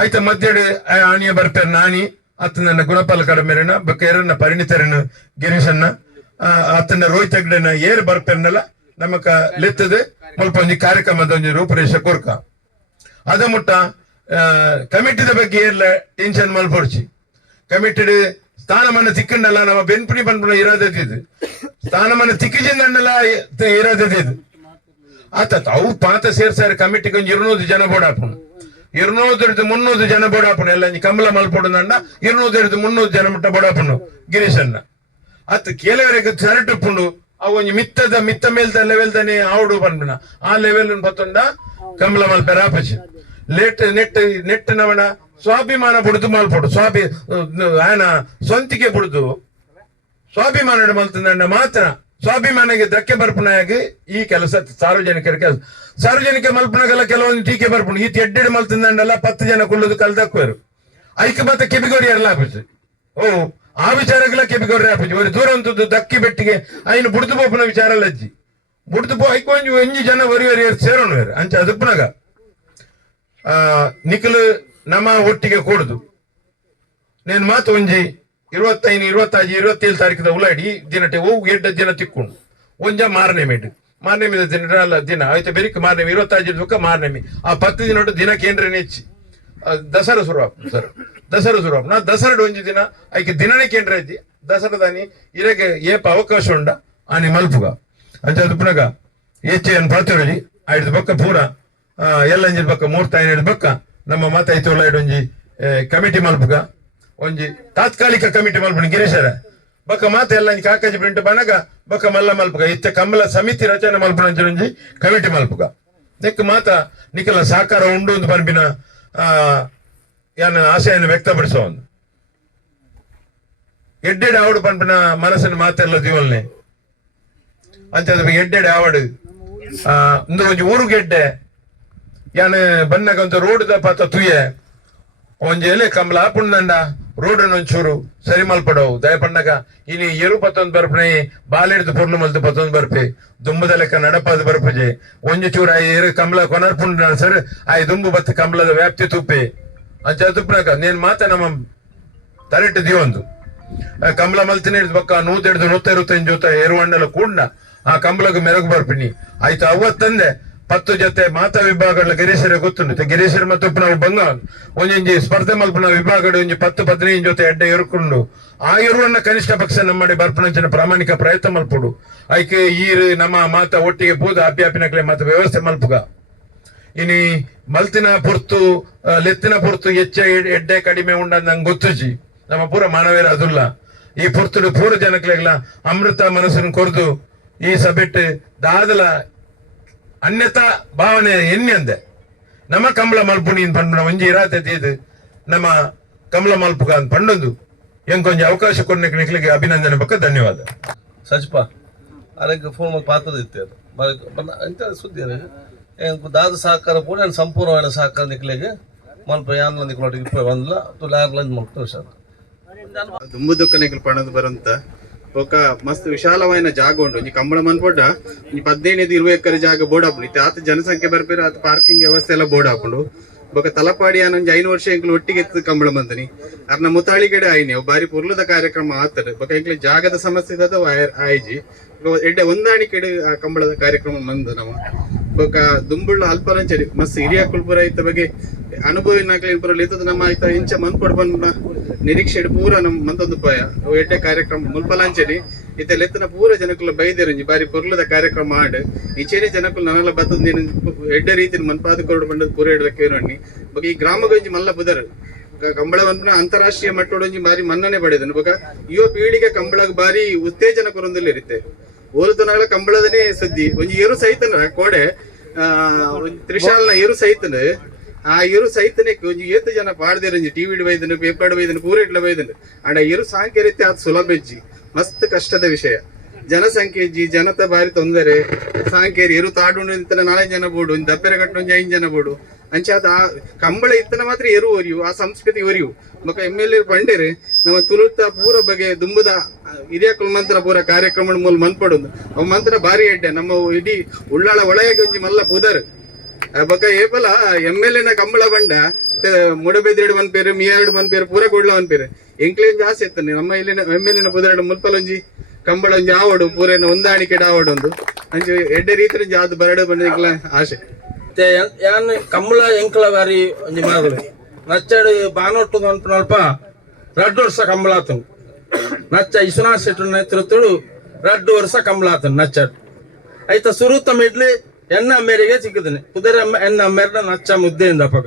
ಆಯ್ತ ಮಧ್ಯಡು ಆಣಿಯ ಬರ್ಪೇರ್ ನಾನಿ ಅತ್ತ ನನ್ನ ಗುಣಪಾಲ ಕಡಮೆರನ ಬಕ್ಕ ಎರನ್ನ ಪರಿಣಿತರನ ಗಿರೀಶನ್ನ ಅತ್ತನ ರೋಹಿತ್ ಹೆಗ್ಡೆನ ಏರ್ ಬರ್ಪೇರ್ನಲ್ಲ ನಮಕ ಲೆತ್ತದ ಸ್ವಲ್ಪ ಒಂಜಿ ಕಾರ್ಯಕ್ರಮದ ಒಂಜಿ ರೂಪರೇಷ ಕೊರ್ಕ ಅದ ಮುಟ್ಟ ಕಮಿಟಿದ ಬಗ್ಗೆ ಏರ್ಲ ಟೆನ್ಷನ್ ಮಲ್ಪೊಡ್ಚಿ ಕಮಿಟಿಡ್ ಸ್ಥಾನಮಾನ ತಿಕ್ಕಂಡಲ್ಲ ನಮ್ಮ ಬೆನ್ಪುಣಿ ಪನ್ಪುಣ ಇರೋದಿದ್ದು ಸ್ಥಾನಮಾನ ತಿಕ್ಕಿಜಿಂದಲ್ಲ ಇರೋದಿದ್ದು ಆತ ಅವು ಪಾತ ಸೇರ್ಸಾರ ಕಮಿಟಿಗೆ ಒಂದು 200 ಜನ ಬೋಡಾಪುಣ 200-300 ಜನ ಬೋಡಾಪುಣ ಎಲ್ಲ ಕಂಬಳ ಮಲ್ಪೊಡಂಡ 200-300 ಜನ ಮುಟ್ಟ ಬೋಡಾಪುಣ ಗಿರೀಶನ್ನ ಅತ್ತ ಕೆಲವರಿಗೆ ಸರಟುಪ್ಪುಂಡು ಅವು ಒಂಜಿ ಮಿತ್ತ ಮೇಲ್ದ ಲೆವೆಲ್ದಾನೆ ಆವಡು ಪನ್ಪುಣ ಆ ಲೆವೆಲ್ ಪತ್ತೊಂಡ ಕಂಬಳ ಮಲ್ಪೆರ ಆಪಚಿ ನೆಟ್ ನವಣ ಸ್ವಾಭಿಮಾನ ಬಿಡುದು ಮಲ್ಪೊಡು ಆಯನ ಸ್ವಂತಿಗೆ ಬಿಡುದು ಸ್ವಾಭಿಮಾನ ಮಲ್ತಂಡ ಮಾತ್ರ ಸ್ವಾಭಿಮಾನಗೆ ಧಕ್ಕೆ ಬರ್ಪುನಾಗಿ ಈ ಕೆಲಸ ಸಾರ್ವಜನಿಕರ ಕೆಲಸ ಸಾರ್ವಜನಿಕ ಮಲ್ಪನಾಗೆಲ್ಲ ಕೆಲವೊಂದು ಟೀಕೆ ಬರ್ಪುಣ ಈ ಎಡ್ಡೆಡ್ ಮಲ್ತಂಡಲ್ಲ 10 ಜನ ಕೊಳ್ಳೋದು ಕಲ್ದಕ್ವೇರು ಐಕ ಮತ್ತೆ ಕೆಬಿಗೋಡಿ ಎಲ್ಲ ಆಪುಜಿ ಆ ವಿಚಾರಗಳ ಕೆಬಿಗೋಡಿ ಆಪುಜಿ ಒಂದು ದೂರ ಒಂದು ದಕ್ಕಿ ಬೆಟ್ಟಿಗೆ ಐನು ಬುಡ್ದು ಪೋಪನ ವಿಚಾರ ಅಜ್ಜಿ ಬುಡ್ದು ಪೋ ಐಕ ಒಂಜಿ ಜನ ಒರಿವರಿ ಸೇರೋಣ ಅಂಚ ಅದಪ್ಪನಾಗ ನಿಖಲು ನಮ್ಮ ಒಟ್ಟಿಗೆ ಕೂಡುದು ನೇನು ಮಾತು ಒಂಜಿ 25, 26, 27 ತಾರೀಕದ ಉಲಾಡಿ ದಿನಟೆ ಹೋಗು 8 ದಿನ ತಿಕ್ಕೊಂಡು ಒಂಜ ಮಾರನೇ ಮೇದ ದಿನ ಆಯ್ತು ಬೆರಿಕ್ ಮಾರನೇ 25 ದುಃಖ ಮಾರನೇ ಆ 10 ದಿನ ದಿನಕ್ಕೆ ಏನ್ರೆ ನೆಚ್ಚಿ ದಸರಾ ಶುರು ನಾ ದಸರಾ ಒಂಜಿ ದಿನ ಐಕೆ ದಿನನೇ ಕೇಂದ್ರ ಇದ್ದಿ ದಸರಾದಾನಿ ಇರಗೆ ಏಪ ಅವಕಾಶ ಉಂಡ ಆನಿ ಮಲ್ಪುಗ ಅಂಚ ದುಪ್ಪನಾಗ ಏನ್ ಪಾತಿರೋಜಿ ಆಯ್ತು ಬಕ್ಕ ಪೂರ ಎಲ್ಲಂಜಿ ಬಕ್ಕ ಮೂರ್ತ ಐದು ಬಕ್ಕ ನಮ್ಮ ಮಾತಾಯ್ತು ಒಂಜಿ ಕಮಿಟಿ ಮಲ್ಪುಗ ಒಂಜಿ ತಾತ್ಕಾಲಿಕ ಕಮಿಟಿ ಮಲ್ಪುಣ ಗಿರೀಶರ ಬಕ್ಕ ಮಾತ ಎಲ್ಲ ಕಾಕಾಜಿ ಪ್ರಿಂಟ್ ಬನಗ ಬಕ್ಕ ಮಲ್ಲ ಮಲ್ಪುಗ ಇತ್ತ ಕಂಬಳ ಸಮಿತಿ ರಚನೆ ಮಲ್ಪುಣ ಒಂಜಿ ಕಮಿಟಿ ಮಲ್ಪುಗ ನೆಕ್ ಮಾತ ನಿಖಲ ಸಾಕಾರ ಉಂಡು ಒಂದು ಪನ್ಪಿನ ಯಾನ ಆಶೆಯನ್ನು ವ್ಯಕ್ತಪಡಿಸೋ ಒಂದು ಎಡ್ಡೆಡೆ ಆವಡು ಪನ್ಪಿನ ಮನಸ್ಸಿನ ಮಾತೆಲ್ಲ ಜೀವಲ್ನೆ ಅಂಚದ ಎಡ್ಡೆಡೆ ಆವಡು ಒಂದು ಒಂಜಿ ಊರುಗೆಡ್ಡೆ ಯಾನ ಬನ್ನಗಂತ ರೋಡ್ ದ ಪಾತ ತುಯೆ ಒಂಜಿ ಎಲೆ ಕಂಬಳ ಆಪುಂಡಂಡ ರೋಡ್ ಒಂಚೂರು ಸರಿ ಮಲ್ಪಡವು ದಯಪಣ್ಣಗ ಇನಿ ಎರು ಪತ್ತೊಂದು ಬರ್ಪಣೆ ಬಾಲೆಡ್ದು ಪುರ್ಣ ಮಲ್ತು ಪತ್ತೊಂದು ಬರ್ಪೆ ದುಂಬದ ಲೆಕ್ಕ ನಡಪಾದ ಬರ್ಪಜೆ ಒಂಜಿ ಚೂರ ಏರು ಕಂಬಳ ಕೊನರ್ಪುಂಡ ಸರ್ ಆಯ್ ದುಂಬು ಬತ್ತು ಕಂಬಳದ ವ್ಯಾಪ್ತಿ ತುಪ್ಪೆ ಅಂಚ ತುಪ್ಪನಾಗ ನೇನ್ ಮಾತ ನಮ್ಮ ತರೆಟ್ ದಿವೊಂದು ಕಂಬಳ ಮಲ್ತಿನ ಹಿಡಿದು ಬಕ್ಕ 125 ಜೊತೆ ಎರುವಂಡಲ ಕೂಡ ಆ ಕಂಬಳಗ ಮೆರಗು ಬರ್ಪಿನಿ ಆಯ್ತು ಅವತ್ತಂದೆ 10 ಜೊತೆ ಮಾತಾ ವಿಭಾಗಗಳ ಗಿರೀಶರ ಗೊತ್ತುಂಟು ಗಿರೀಶರ ಮತ್ತು ನಾವು ಬಂಗ ಒಂಜಿ ಸ್ಪರ್ಧೆ ಮಲ್ಪನ ವಿಭಾಗದ ಒಂಜಿ 10-15 ಜೊತೆ ಎಡ್ಡೆ ಎರುಕೊಂಡು ಆ ಎರುವನ್ನ ಕನಿಷ್ಠ ಪಕ್ಷ ನಮ್ಮಡಿ ಬರ್ಪಣಂಚಿನ ಪ್ರಾಮಾಣಿಕ ಪ್ರಯತ್ನ ಮಲ್ಪುಡು ಐಕೆ ಈರು ನಮ್ಮ ಮಾತ ಒಟ್ಟಿಗೆ ಪೂದ ಅಪ್ಯಾಪಿನಕ್ಲೆ ಮಾತ ವ್ಯವಸ್ಥೆ ಮಲ್ಪುಗ ಇನಿ ಮಲ್ತಿನ ಪುರ್ತು ಲೆತ್ತಿನ ಪುರ್ತು ಹೆಚ್ಚ ಎಡ್ಡೆ ಕಡಿಮೆ ಉಂಡ ನಂಗೆ ಗೊತ್ತುಜಿ ನಮ್ಮ ಪೂರ ಮಾನವೇರ ಅದುಲ್ಲ ಈ ಪುರ್ತುಡು ಪೂರ ಜನಕ್ಲೆಗ್ಲ ಅಮೃತ ಮನಸ್ಸನ್ನು ಕೊರ್ದು ಈ ಸಭೆಟ್ ದಾದಲ ಅನ್ಯತಾ ಭಾವನೆ ಎನ್ನೆಂದೆ ನಮ್ಮ ಕಂಬಳ ಮಲ್ಪುಣಿ ಪಂಡ ಒಂಜಿ ಇರಾತೈತಿ ನಮ್ಮ ಕಂಬಳ ಮಲ್ಪುಗ ಅಂತ ಪಂಡೊಂದು ಎಂಕೊಂಜಿ ಅವಕಾಶ ಕೊಡ್ಲಿಕ್ಕೆ ನಿಕ್ಲಿಗೆ ಅಭಿನಂದನೆ ಬಕ್ಕ ಧನ್ಯವಾದ ಸಜ್ಪ ಅದಕ್ಕೆ ಫೋನ್ ಪಾತ್ರದ ಇತ್ತು ಅದು ಎಂತ ಸುದ್ದಿ ದಾದ ಸಹಕಾರ ಪೂರ ಸಂಪೂರ್ಣವಾದ ಸಹಕಾರ ನಿಕ್ಲಿಗೆ ಮಲ್ಪ ಯಾನ್ಲ ನಿಕ್ಲೊಟ್ಟಿಗೆ ಇಪ್ಪ ಬಂದ್ಲ ತುಲಾರ್ಲ ಇದು ಮಲ್ಪ ತೋರ್ಸದ ದುಂಬುದುಕ್ಕನೆಗಳು ಪಣದು ಬರಂತ ఒక మస్తు విశాలమైన జాగ ఉండు ఈ కంబಳ మన్పొడ్డ ఈ 15-20 ఎకర జాಗ ಬೋಡಾಪುಂಡು ಇತ್ತೆ ಆತ ಜನಸಂಖ್ಯೆ ಬರ್ಪೇರು ಆತ ಪಾರ್ಕಿಂಗ್ ವ್ಯವಸ್ಥೆ ಎಲ್ಲ ಬೋಡಾಪುಂಡು ಬೊಕ ತಲಪಾಡಿ ಆನಂಜಿ 5 ವರ್ಷ ಎಂಕ್ಲು ಒಟ್ಟಿಗೆ ಎತ್ತದ ಕಂಬಳ ಮಂತನಿ ಅರ್ನ ಮುತಾಳಿ ಕಡೆ ಆಯ್ನಿ ಬಾರಿ ಪುರ್ಲದ ಕಾರ್ಯಕ್ರಮ ಆತದ ಬೊಕ ಎಂಕ್ಲೆ ಜಾಗದ ಸಮಸ್ಯೆ ಇದ್ದದ ಆಯ್ಜಿ ಎಡ್ಡೆ ಹೊಂದಾಣಿಕೆ ಆ ಕಂಬಳದ ಕಾರ್ಯಕ್ರಮ ಮಂದು ನಮ್ಮ ಬೊಕ ದುಂಬುಳ್ಳ ಅಲ್ಪರಂಚರಿ ಮಸ್ತ್ ಹಿರಿಯ ಕುಲ್ಪುರ ಇತ್ತ ಬಗ್ಗೆ ಅನುಭವಿ ನಾಕ್ಲೆ ಪುರಲ್ಲಿ ಇತ್ತದ ನಮ್ಮ ಆಯ್ತ ಇಂಚ ಮನ್ಪೊಡ್ ಬಂದ ನಿರೀಕ್ಷೆ ಪೂರ ನಮ್ ಮಂತೊಂದು ಪಾಯ ಎಡ್ಡೆ ಕಾರ್ಯಕ್ರಮ ಮುಲ್ಪಲಾಂಚರಿ ಇತ್ತೆಲ್ಲ ಎತ್ತನ ಪೂರ ಜನಕ್ಕುಲ ಬೈದಿರಂಜಿ ಬಾರಿ ಪೊರ್ಲದ ಕಾರ್ಯಕ್ರಮ ಆಡ್ ಇಂಚೆನೆ ಜನಕ್ಕುಲು ನನಲ ಬತ್ತದ ಎಡ್ಡೆ ರೀತಿ ಮನ್ಪಾದ ಕೊರಡು ಬಂಡದ ಪೂರ ಇಡಬೇಕೇನೊಣ್ಣಿ ಬೊಕ ಈ ಗ್ರಾಮಗೊಂಜಿ ಮಲ್ಲ ಬುದರ್ ಕಂಬಳವನ್ನ ಅಂತಾರಾಷ್ಟ್ರೀಯ ಮಟ್ಟೊಡೊಂಜಿ ಬಾರಿ ಮನ್ನಣೆ ಪಡೆದನು ಬೊಕ ಯುವ ಪೀಳಿಗೆ ಕಂಬಳಗ್ ಬಾರಿ ಉತ್ತೇಜನ ಕೊರೊಂದಲ್ಲಿ ಇರುತ್ತೆ ಓಲುತನಗಳ ಕಂಬಳದನೇ ಸುದ್ದಿ ಒಂಜಿ ಏರು ಸಹಿತನ ಕೋಡೆ ತ್ರಿಶಾಲ್ನ ಏರು ಸಹಿತನ ಆ ಏರು ಸಹಿತನೆ ಒಂಜಿ ಏತು ಜನ ಪಾಡ್ದಿರಂಜಿ ಟಿವಿ ಬೈದನು ಪೇಪರ್ ಬೈದನು ಪೂರೆಟ್ಲ ಬೈದನು ಅಂಡ ಏರು ಸಾಂಖ್ಯ ರೀತಿ ಅದು ಸುಲಭಜ್ಜಿ ಮಸ್ತ್ ಕಷ್ಟದ ವಿಷಯ ಜನಸಂಖ್ಯೆ ಇಜ್ಜಿ ಜನತ ಬಾರಿ ತೊಂದರೆ ಸಾಂಖ್ಯರಿ ಏರು ತಾಡುಂಡು ಇಂತನ 4 ಜನ ಬೋಡು ದಪ್ಪೆರೆ ಕಟ್ಟೊಂಜಿ 5 ಜನ ಬೋಡು ಅಂಚಾದ ಆ ಕಂಬಳ ಇತ್ತನ ಮಾತ್ರ ಏರು ಒರಿಯು ಆ ಸಂಸ್ಕೃತಿ ಒರಿಯು ಬೊಕ MLA ಪಂಡೇರು ನಮ್ಮ ತುಳುತ ಪೂರ ಬಗೆ ದುಂಬುದ ಹಿರಿಯ ಕುಲ್ಮಂತ್ರ ಪೂರ ಕಾರ್ಯಕ್ರಮ ಮೂಲ ಮನ್ಪಡೋದು ಅವ್ ಮಂತ್ರ ಬಾರಿ ಎಡ್ಡೆ ನಮ್ಮ ಇಡೀ ಉಳ್ಳಾಳ ಒಳಗೆ ಒಂಜಿ ಮಲ್ಲ ಪುದರ್ ಬೊಕ ಏಪಲ MLA ನ ಕಂಬಳ ಬಂಡ ಮುಡಬೆದ್ರೆಡು ಮನ್ಪೇರು ಮಿಯಾರ್ಡು ಮನ್ಪೇರು ಪೂರ ಕೊಡ್ಲ ಮನ್ಪೇರು ಎಂಕ್ಲೇನ್ ಜಾಸ್ತಿ ಇತ್ತಾನೆ ನಮ್ಮ ಇಲ್ಲಿನ MLA ನ ಪುದರ್ಡು ಮುಲ್ಪಲೊಂಜಿ ಕಂಬಳ ಒಂಜಿ ಆವಡು ಪೂರೇನ ಹೊಂದಾಣಿಕೆ ಆವಡೊಂದು ಅಂಚೆ ಎಡ್ಡೆ ರೀತಿ ಜಾದು ಬರಡು ಬಂದ ಆಶೆ ಯಾನ್ ಕಂಬಳ ಎಂಕ್ಲ ಬಾರಿ ಒಂಜಿ ಮಾರ್ಗಲು ನಚ್ಚಡು ಬಾನೊಟ್ಟು ಅಲ್ಪ 2 ವರ್ಷ ಕಂಬಳ ಆತನು ನಚ್ಚ ವಿಶ್ವನಾಥ್ ಶೆಟ್ಟಿ ನೇತೃತ್ವಡು 2 ವರ್ಷ ಕಂಬಳ ಆತನು ನಚ್ಚಡು ಐತ ಸುರುತ ಮಿಡ್ಲಿ ಎನ್ನ ಮೇರೆಗೆ ಸಿಕ್ಕದನೆ ಕುದುರೆ ಎನ್ನ ಮೇರ್ನ ನಚ್ಚ ಮುದ್ದೆಯಿಂದ ಪಗ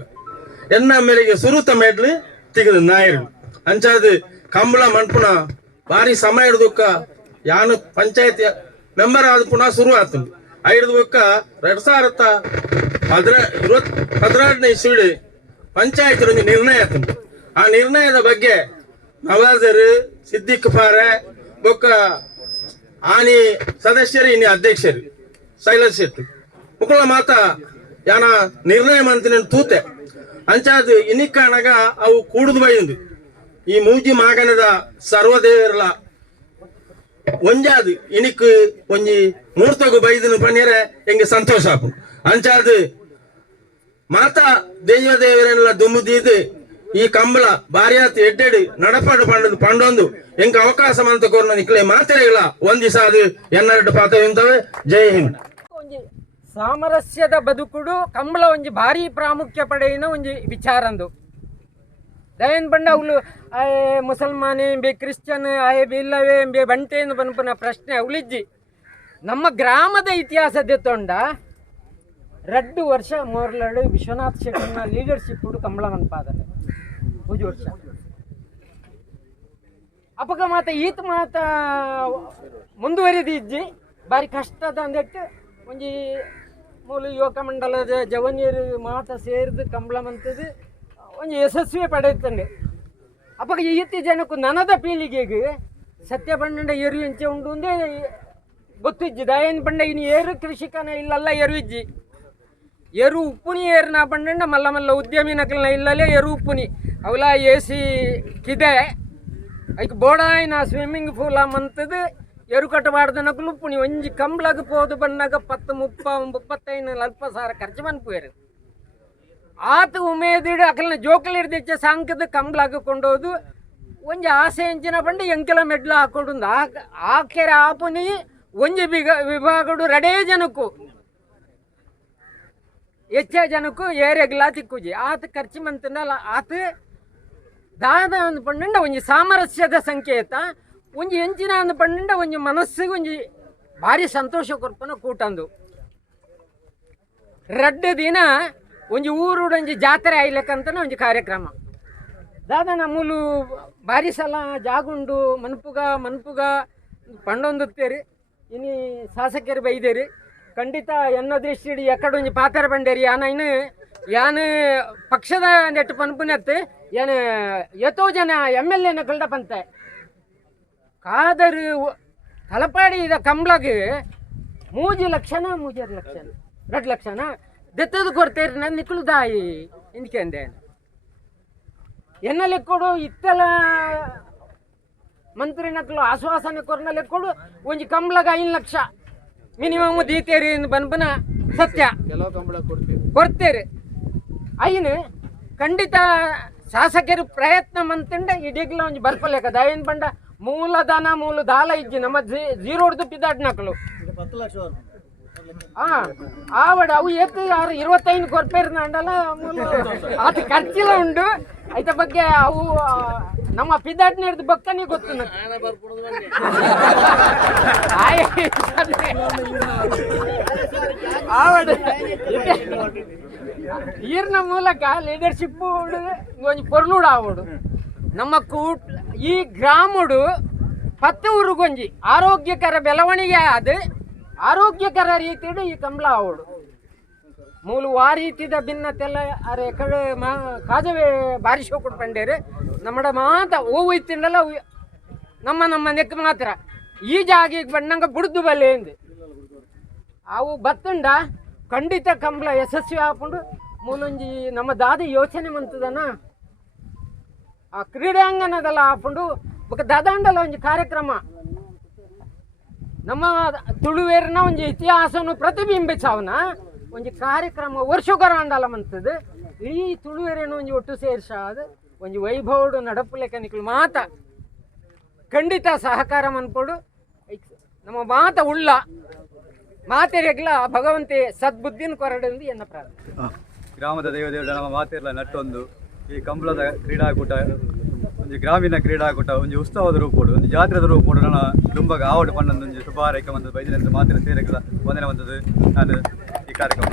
ಎನ್ನ ಮೇರೆಗೆ ಸುರುತ ಮೇಡ್ಲಿ ತಿಗದ ನಾಯರು ಅಂಚಾದ ಕಂಬಳ ಮನ್ಪುನ ಬಾರಿ ಸಮಯ ಹಿಡ್ದುಕ್ಕ ಯಾನು ಪಂಚಾಯತ್ ಮೆಂಬರ್ ಆದ ಪುನಃ ಶುರು ಆತನು ಐಡ್ದುಕ್ಕ 2016ನೇ ಇಸ್ವಿಡಿ ಪಂಚಾಯತ್ ಒಂದು ನಿರ್ಣಯ ಆತನು ಆ ನಿರ್ಣಯದ ಬಗ್ಗೆ ನವಾಜರು ಸಿದ್ದಿಕ್ ಪಾರೆ ಬೊಕ್ಕ ಆನಿ ಸದಸ್ಯರು ಇನ್ನು ಅಧ್ಯಕ್ಷರು ಶೈಲೇಶ್ ಶೆಟ್ಟಿ ಮುಕ್ಕಳ ಮಾತ ಯಾನ ನಿರ್ಣಯ ಮಂತ್ರಿ ತೂತೆ ಅಂಚಾದ ಇನ್ನಿಕ್ಕಣಗ ಅವು ಕೂಡುದು ಬೈಂದು ಈ ಮೂಜಿ ಮಾಗನದ ಸರ್ವದೇವರಲ ಒಂಜಾದು ಇನಿಕ್ ಒಂಜಿ ಮೂರ್ತಗು ಬೈದನು ಪನ್ನಿರೆ ಎಂಗೆ ಸಂತೋಷ ಆಪು ಅಂಚಾದ ಮಾತಾ ದೇವದೇವರೆಲ್ಲ ದುಮ್ಮುದೀದು ಈ ಕಂಬಳ ಬಾರಿಯಾತಿ ಎಡ್ಡೆಡು ನಡಪಾಡು ಪಂಡದು ಪಂಡೊಂದು ಎಂಕ ಅವಕಾಶ ಮಂತ ಕೋರ್ನ ನಿಕ್ಲೆ ಮಾತೆರೆಗಳ ಒಂದಿಸ ಅದು ಎನ್ನೆರಡು ಪಾತ್ರ ಇಂತವೆ ಜೈ ಹಿಂದ್ ಒಂಜಿ ಸಾಮರಸ್ಯದ ಬದುಕುಡು ಕಂಬಳ ಒಂಜಿ ಭಾರಿ ಪ್ರಾಮುಖ್ಯ ಪಡೆಯಿನ ಒಂಜಿ ವಿಚಾರಂದು ದಯನ್ ಬಂಡ ಅವಳು ಆಯೆ ಮುಸಲ್ಮಾನೆ ಎಂಬೆ ಕ್ರಿಶ್ಚಿಯನ್ ಆಯೆ ಇಲ್ಲವೇ ಎಂಬೆ ಬಂಟೆಯನ್ನು ಬನ್ಪನ ಪ್ರಶ್ನೆ ಅವಳಿಜ್ಜಿ ನಮ್ಮ ಗ್ರಾಮದ ಇತಿಹಾಸದ ತೊಂಡ 2 ವರ್ಷ ಮೊರ್ಲಡು ವಿಶ್ವನಾಥ್ ಶೆಟ್ಟಿನ ಲೀಡರ್ಶಿಪ್ ಕಂಬಳ ಮನ್ಪಾದನೆ 1 ವರ್ಷ ಅಪಗ ಮಾತ ಈತ ಮಾತ ಮುಂದುವರಿದಿಜ್ಜಿ ಬಾರಿ ಕಷ್ಟದ ಅಂದೆಟ್ಟು ಒಂಜಿ ಮೂಲ ಯುವಕ ಮಂಡಲದ ಜವನಿಯರು ಮಾತ ಸೇರಿದು ಕಂಬಳ ಮಂತದು ಒಂಜಿ ಯಶಸ್ವಿ ಪಡೆಯುತ್ತಂಡೆ ಅಪಗ ಈತಿ ಜನಕ್ಕೂ ನನದ ಪೀಳಿಗೆಗೆ ಸತ್ಯ ಬಣ್ಣಂಡ ಏರು ಎಂಚೆ ಉಂಡು ಅಂದೇ ಗೊತ್ತಿಜ್ಜಿ ದಯನ್ ಬಂಡ ಇನ್ನು ಏರು ಕೃಷಿಕನ ಇಲ್ಲಲ್ಲ ಏರು ಇಜ್ಜಿ ಏರು ಉಪ್ಪುನಿ ಏರ್ನ ಬಂಡ ಮಲ್ಲ ಮಲ್ಲ ಉದ್ಯಮಿ ನಕಲ್ನ ಇಲ್ಲಲೇ ಏರು ಉಪ್ಪುನಿ ಅವಲ ಏಸಿ ಕಿದೆ ಐಕ್ ಬೋಡಾಯಿನ ಸ್ವಿಮ್ಮಿಂಗ್ ಪೂಲ ಮಂತದು ಏರು ಕಟ್ಟಬಾರ್ದು ನಕಲು ಉಪ್ಪುನಿ ಒಂಜಿ ಕಂಬ್ಳಗ ಪೋದು ಬಣ್ಣಗ 10-30-35 ಅಲ್ಪ ಸಾರ ಖರ್ಚು ಮನ್ಪುವೇರು ಆತ ಉಮೇದಿಡು ಅಕಲ್ನ ಜೋಕಲ್ ಹಿಡ್ದಿಚ್ಚೆ ಸಾಂಕದ ಕಂಬ್ಳಾಗ ಕೊಂಡೋದು ಒಂಜಿ ಆಸೆ ಎಂಚಿನ ಬಂದು ಎಂಕೆಲ ಮೆಡ್ಲ ಹಾಕೊಂಡು ಆಕೆರೆ ಆಪುನಿ ಒಂಜಿ ವಿಭಾಗಡು ರಡೇ ಜನಕ್ಕೂ ಹೆಚ್ಚೆ ಜನಕ್ಕೂ ಏರೆಗ್ಲಾ ತಿಕ್ಕುಜಿ ಆತ ಖರ್ಚು ಮಂತನಲ್ಲ ಆತ ದಾದ ಅಂದ್ ಪಂಡ ಒಂಜಿ ಸಾಮರಸ್ಯದ ಸಂಕೇತ ಒಂಜಿ ಎಂಚಿನ ಅಂದ್ ಪಂಡ ಒಂಜಿ ಮನಸ್ಸಿಗೆ ಒಂಜಿ ಭಾರಿ ಸಂತೋಷ ಕೊರ್ಪನ ಕೂಟಂದು 2 ದಿನ ಒಂಜಿ ಊರುಡೊಂಜಿ ಜಾತ್ರೆ ಆಯ್ಲಕ್ಕಂತನ ಒಂಜಿ ಕಾರ್ಯಕ್ರಮ ದಾದ ನಮ್ಮಲು ಭಾರಿ ಸಲ ಜಾಗುಂಡು ಮನ್ಪುಗ ಪಂಡೊಂದುತ್ತೇರಿ ಇನ್ನು ಶಾಸಕರು ಬೈದೇರಿ ಖಂಡಿತ ಎನ್ನೋ ದೃಷ್ಟಿ ಎಕ್ಕಡೊಂಜಿ ಪಾತ್ರ ಬಂಡೇರಿ ಯಾನು ಪಕ್ಷದ ನೆಟ್ಟು ಪನ್ಪುನತ್ತೆ ಏನು ಎತ್ತೋ ಜನ MLA ಕಲ್ಡ ಪಂತೆ ಕಾದರು ತಲಪಾಡಿದ ಕಂಬ್ಳಗೆ 3 ಲಕ್ಷನ 2 ಲಕ್ಷನ ದೆತ್ತದು ಕೊಡ್ತೇರಿ ನಾನು ನಿಕ್ಕಲು ದಾಯಿ ಇಂದ್ಕೆ ಎನ್ನಲೆಕ್ಕೊಡು ಇತ್ತೆಲ ಮಂತ್ರಿನಕ್ಲು ಆಶ್ವಾಸನೆ ಕೊರ್ನಲೆಕ್ಕೊಡು ಒಂಜಿ ಕಂಬ್ಳಗ 5 ಲಕ್ಷ ಮಿನಿಮಮ್ ದೀತೇರಿ ಬನ್ಬನ ಸತ್ಯ ಕೊಡ್ತೇರಿ ಐನು ಖಂಡಿತ ಶಾಸಕರು ಪ್ರಯತ್ನ ಮಂತಂಡ ಇಡೀಗ್ಲ ಒಂಜಿ ಬರ್ಪಲೇಕದ ಐನ್ ಬಂಡ ಮೂಲಧನ ಮೂಲ ದಾಲ ಇಜ್ಜಿ ನಮ್ಮ ಜೀರೋ ಹೊಡೆದು ಪಿದಾಡ್ನಕ್ಲು ಆವಡ ಅವು ಏತ್ 25 ಕೊರ್ಪೇರ್ನ ಅಂಡಲ್ಲ ಅದು ಖರ್ಚಿಲ್ಲ ಉಂಡು ಐತ ಬಗ್ಗೆ ಅವು ನಮ್ಮ ಪಿದಾಡ್ನ ಹಿಡ್ದು ಬಕ್ಕನಿ ಗೊತ್ತು ಆವಡ ಈರ್ನ ಮೂಲಕ ಲೀಡರ್ಶಿಪ್ ಒಂಜಿ ಪೊರ್ಲುಡು ಆವಡು ನಮ್ಮ ಈ ಗ್ರಾಮಡು 10 ಊರುಗೊಂಜಿ ಆರೋಗ್ಯಕರ ಬೆಳವಣಿಗೆ ಆದ ಆರೋಗ್ಯಕರ ರೀತಿಡು ಈ ಕಂಬಳ ಆವಡು ಮೂಲು ಆ ರೀತಿದ ಭಿನ್ನತೆಲ್ಲ ಅರೆ ಕಡೆ ಕಾಜವೇ ಬಾರಿಸೋ ಕೊಡ್ಕೊಂಡೇರಿ ನಮ್ಮಡ ಮಾತ ಹೋಯ್ತಿಂಡಲ್ಲ ನಮ್ಮ ನೆಕ್ ಮಾತ್ರ ಈ ಜಾಗಿಗೆ ಬಂದಂಗ ಬುಡ್ದು ಬಲೆ ಎಂದು ಅವು ಬತ್ತಂಡ ಖಂಡಿತ ಕಂಬಳ ಯಶಸ್ವಿ ಹಾಕೊಂಡು ಮೂಲೊಂಜಿ ನಮ್ಮ ದಾದ ಯೋಚನೆ ಮಂತದನ ಆ ಕ್ರೀಡಾಂಗಣದಲ್ಲ ಹಾಕೊಂಡು ದಾದಾಂಡಲ ಒಂಜಿ ಕಾರ್ಯಕ್ರಮ ನಮ್ಮ ತುಳುವೇರಿನ ಒಂಜಿ ಇತಿಹಾಸವನ್ನು ಪ್ರತಿಬಿಂಬಿಸವನ ಒಂಜಿ ಕಾರ್ಯಕ್ರಮ ವರ್ಷಕರ ಅಂಡಲ ಮಂತದ್ದು ಇಡೀ ತುಳುವೇರಿನ ಒಂಜಿ ಒಟ್ಟು ಸೇರ್ಸಾದ ಒಂಜಿ ವೈಭವಡು ನಡಪು ಲೆಕ್ಕನಿಕ್ಲು ಮಾತ ಖಂಡಿತ ಸಹಕಾರ ಮನ್ಪಡು ನಮ್ಮ ಮಾತ ಉಳ್ಳ ಮಾತೆರೆಗ್ಲ ಭಗವಂತೆ ಸದ್ಬುದ್ಧಿನ ಕೊರಡೆಂದು ಎನ್ನ ಪ್ರಾರ್ಥನೆ. ಗ್ರಾಮದ ದೇವದೇವರ ನಮ್ಮ ಮಾತೆರ್ಲ ನಟ್ಟೊಂದು ಈ ಕಂಬಳದ ಕ್ರೀಡಾಕೂಟ ಒಂದು ಗ್ರಾಮೀಣ ಕ್ರೀಡಾಕೂಟ ಒಂದು ಉತ್ಸವದ ರೂಪೋಡು ಒಂದು ಜಾತ್ರೆದ ರೂಪೋಡು ನನ್ನ ದುಂಬಗ ಆವಡು ಪಂಡೊಂದು ಶುಭಾರೈಕೆ ಒಂದು ಬೈದಿನ ಮಾತಿನ ಸೇರಗಳ ವಂದನೆ ಬಂದದ್ದು ನಾನು ಈ ಕಾರ್ಯಕ್ರಮ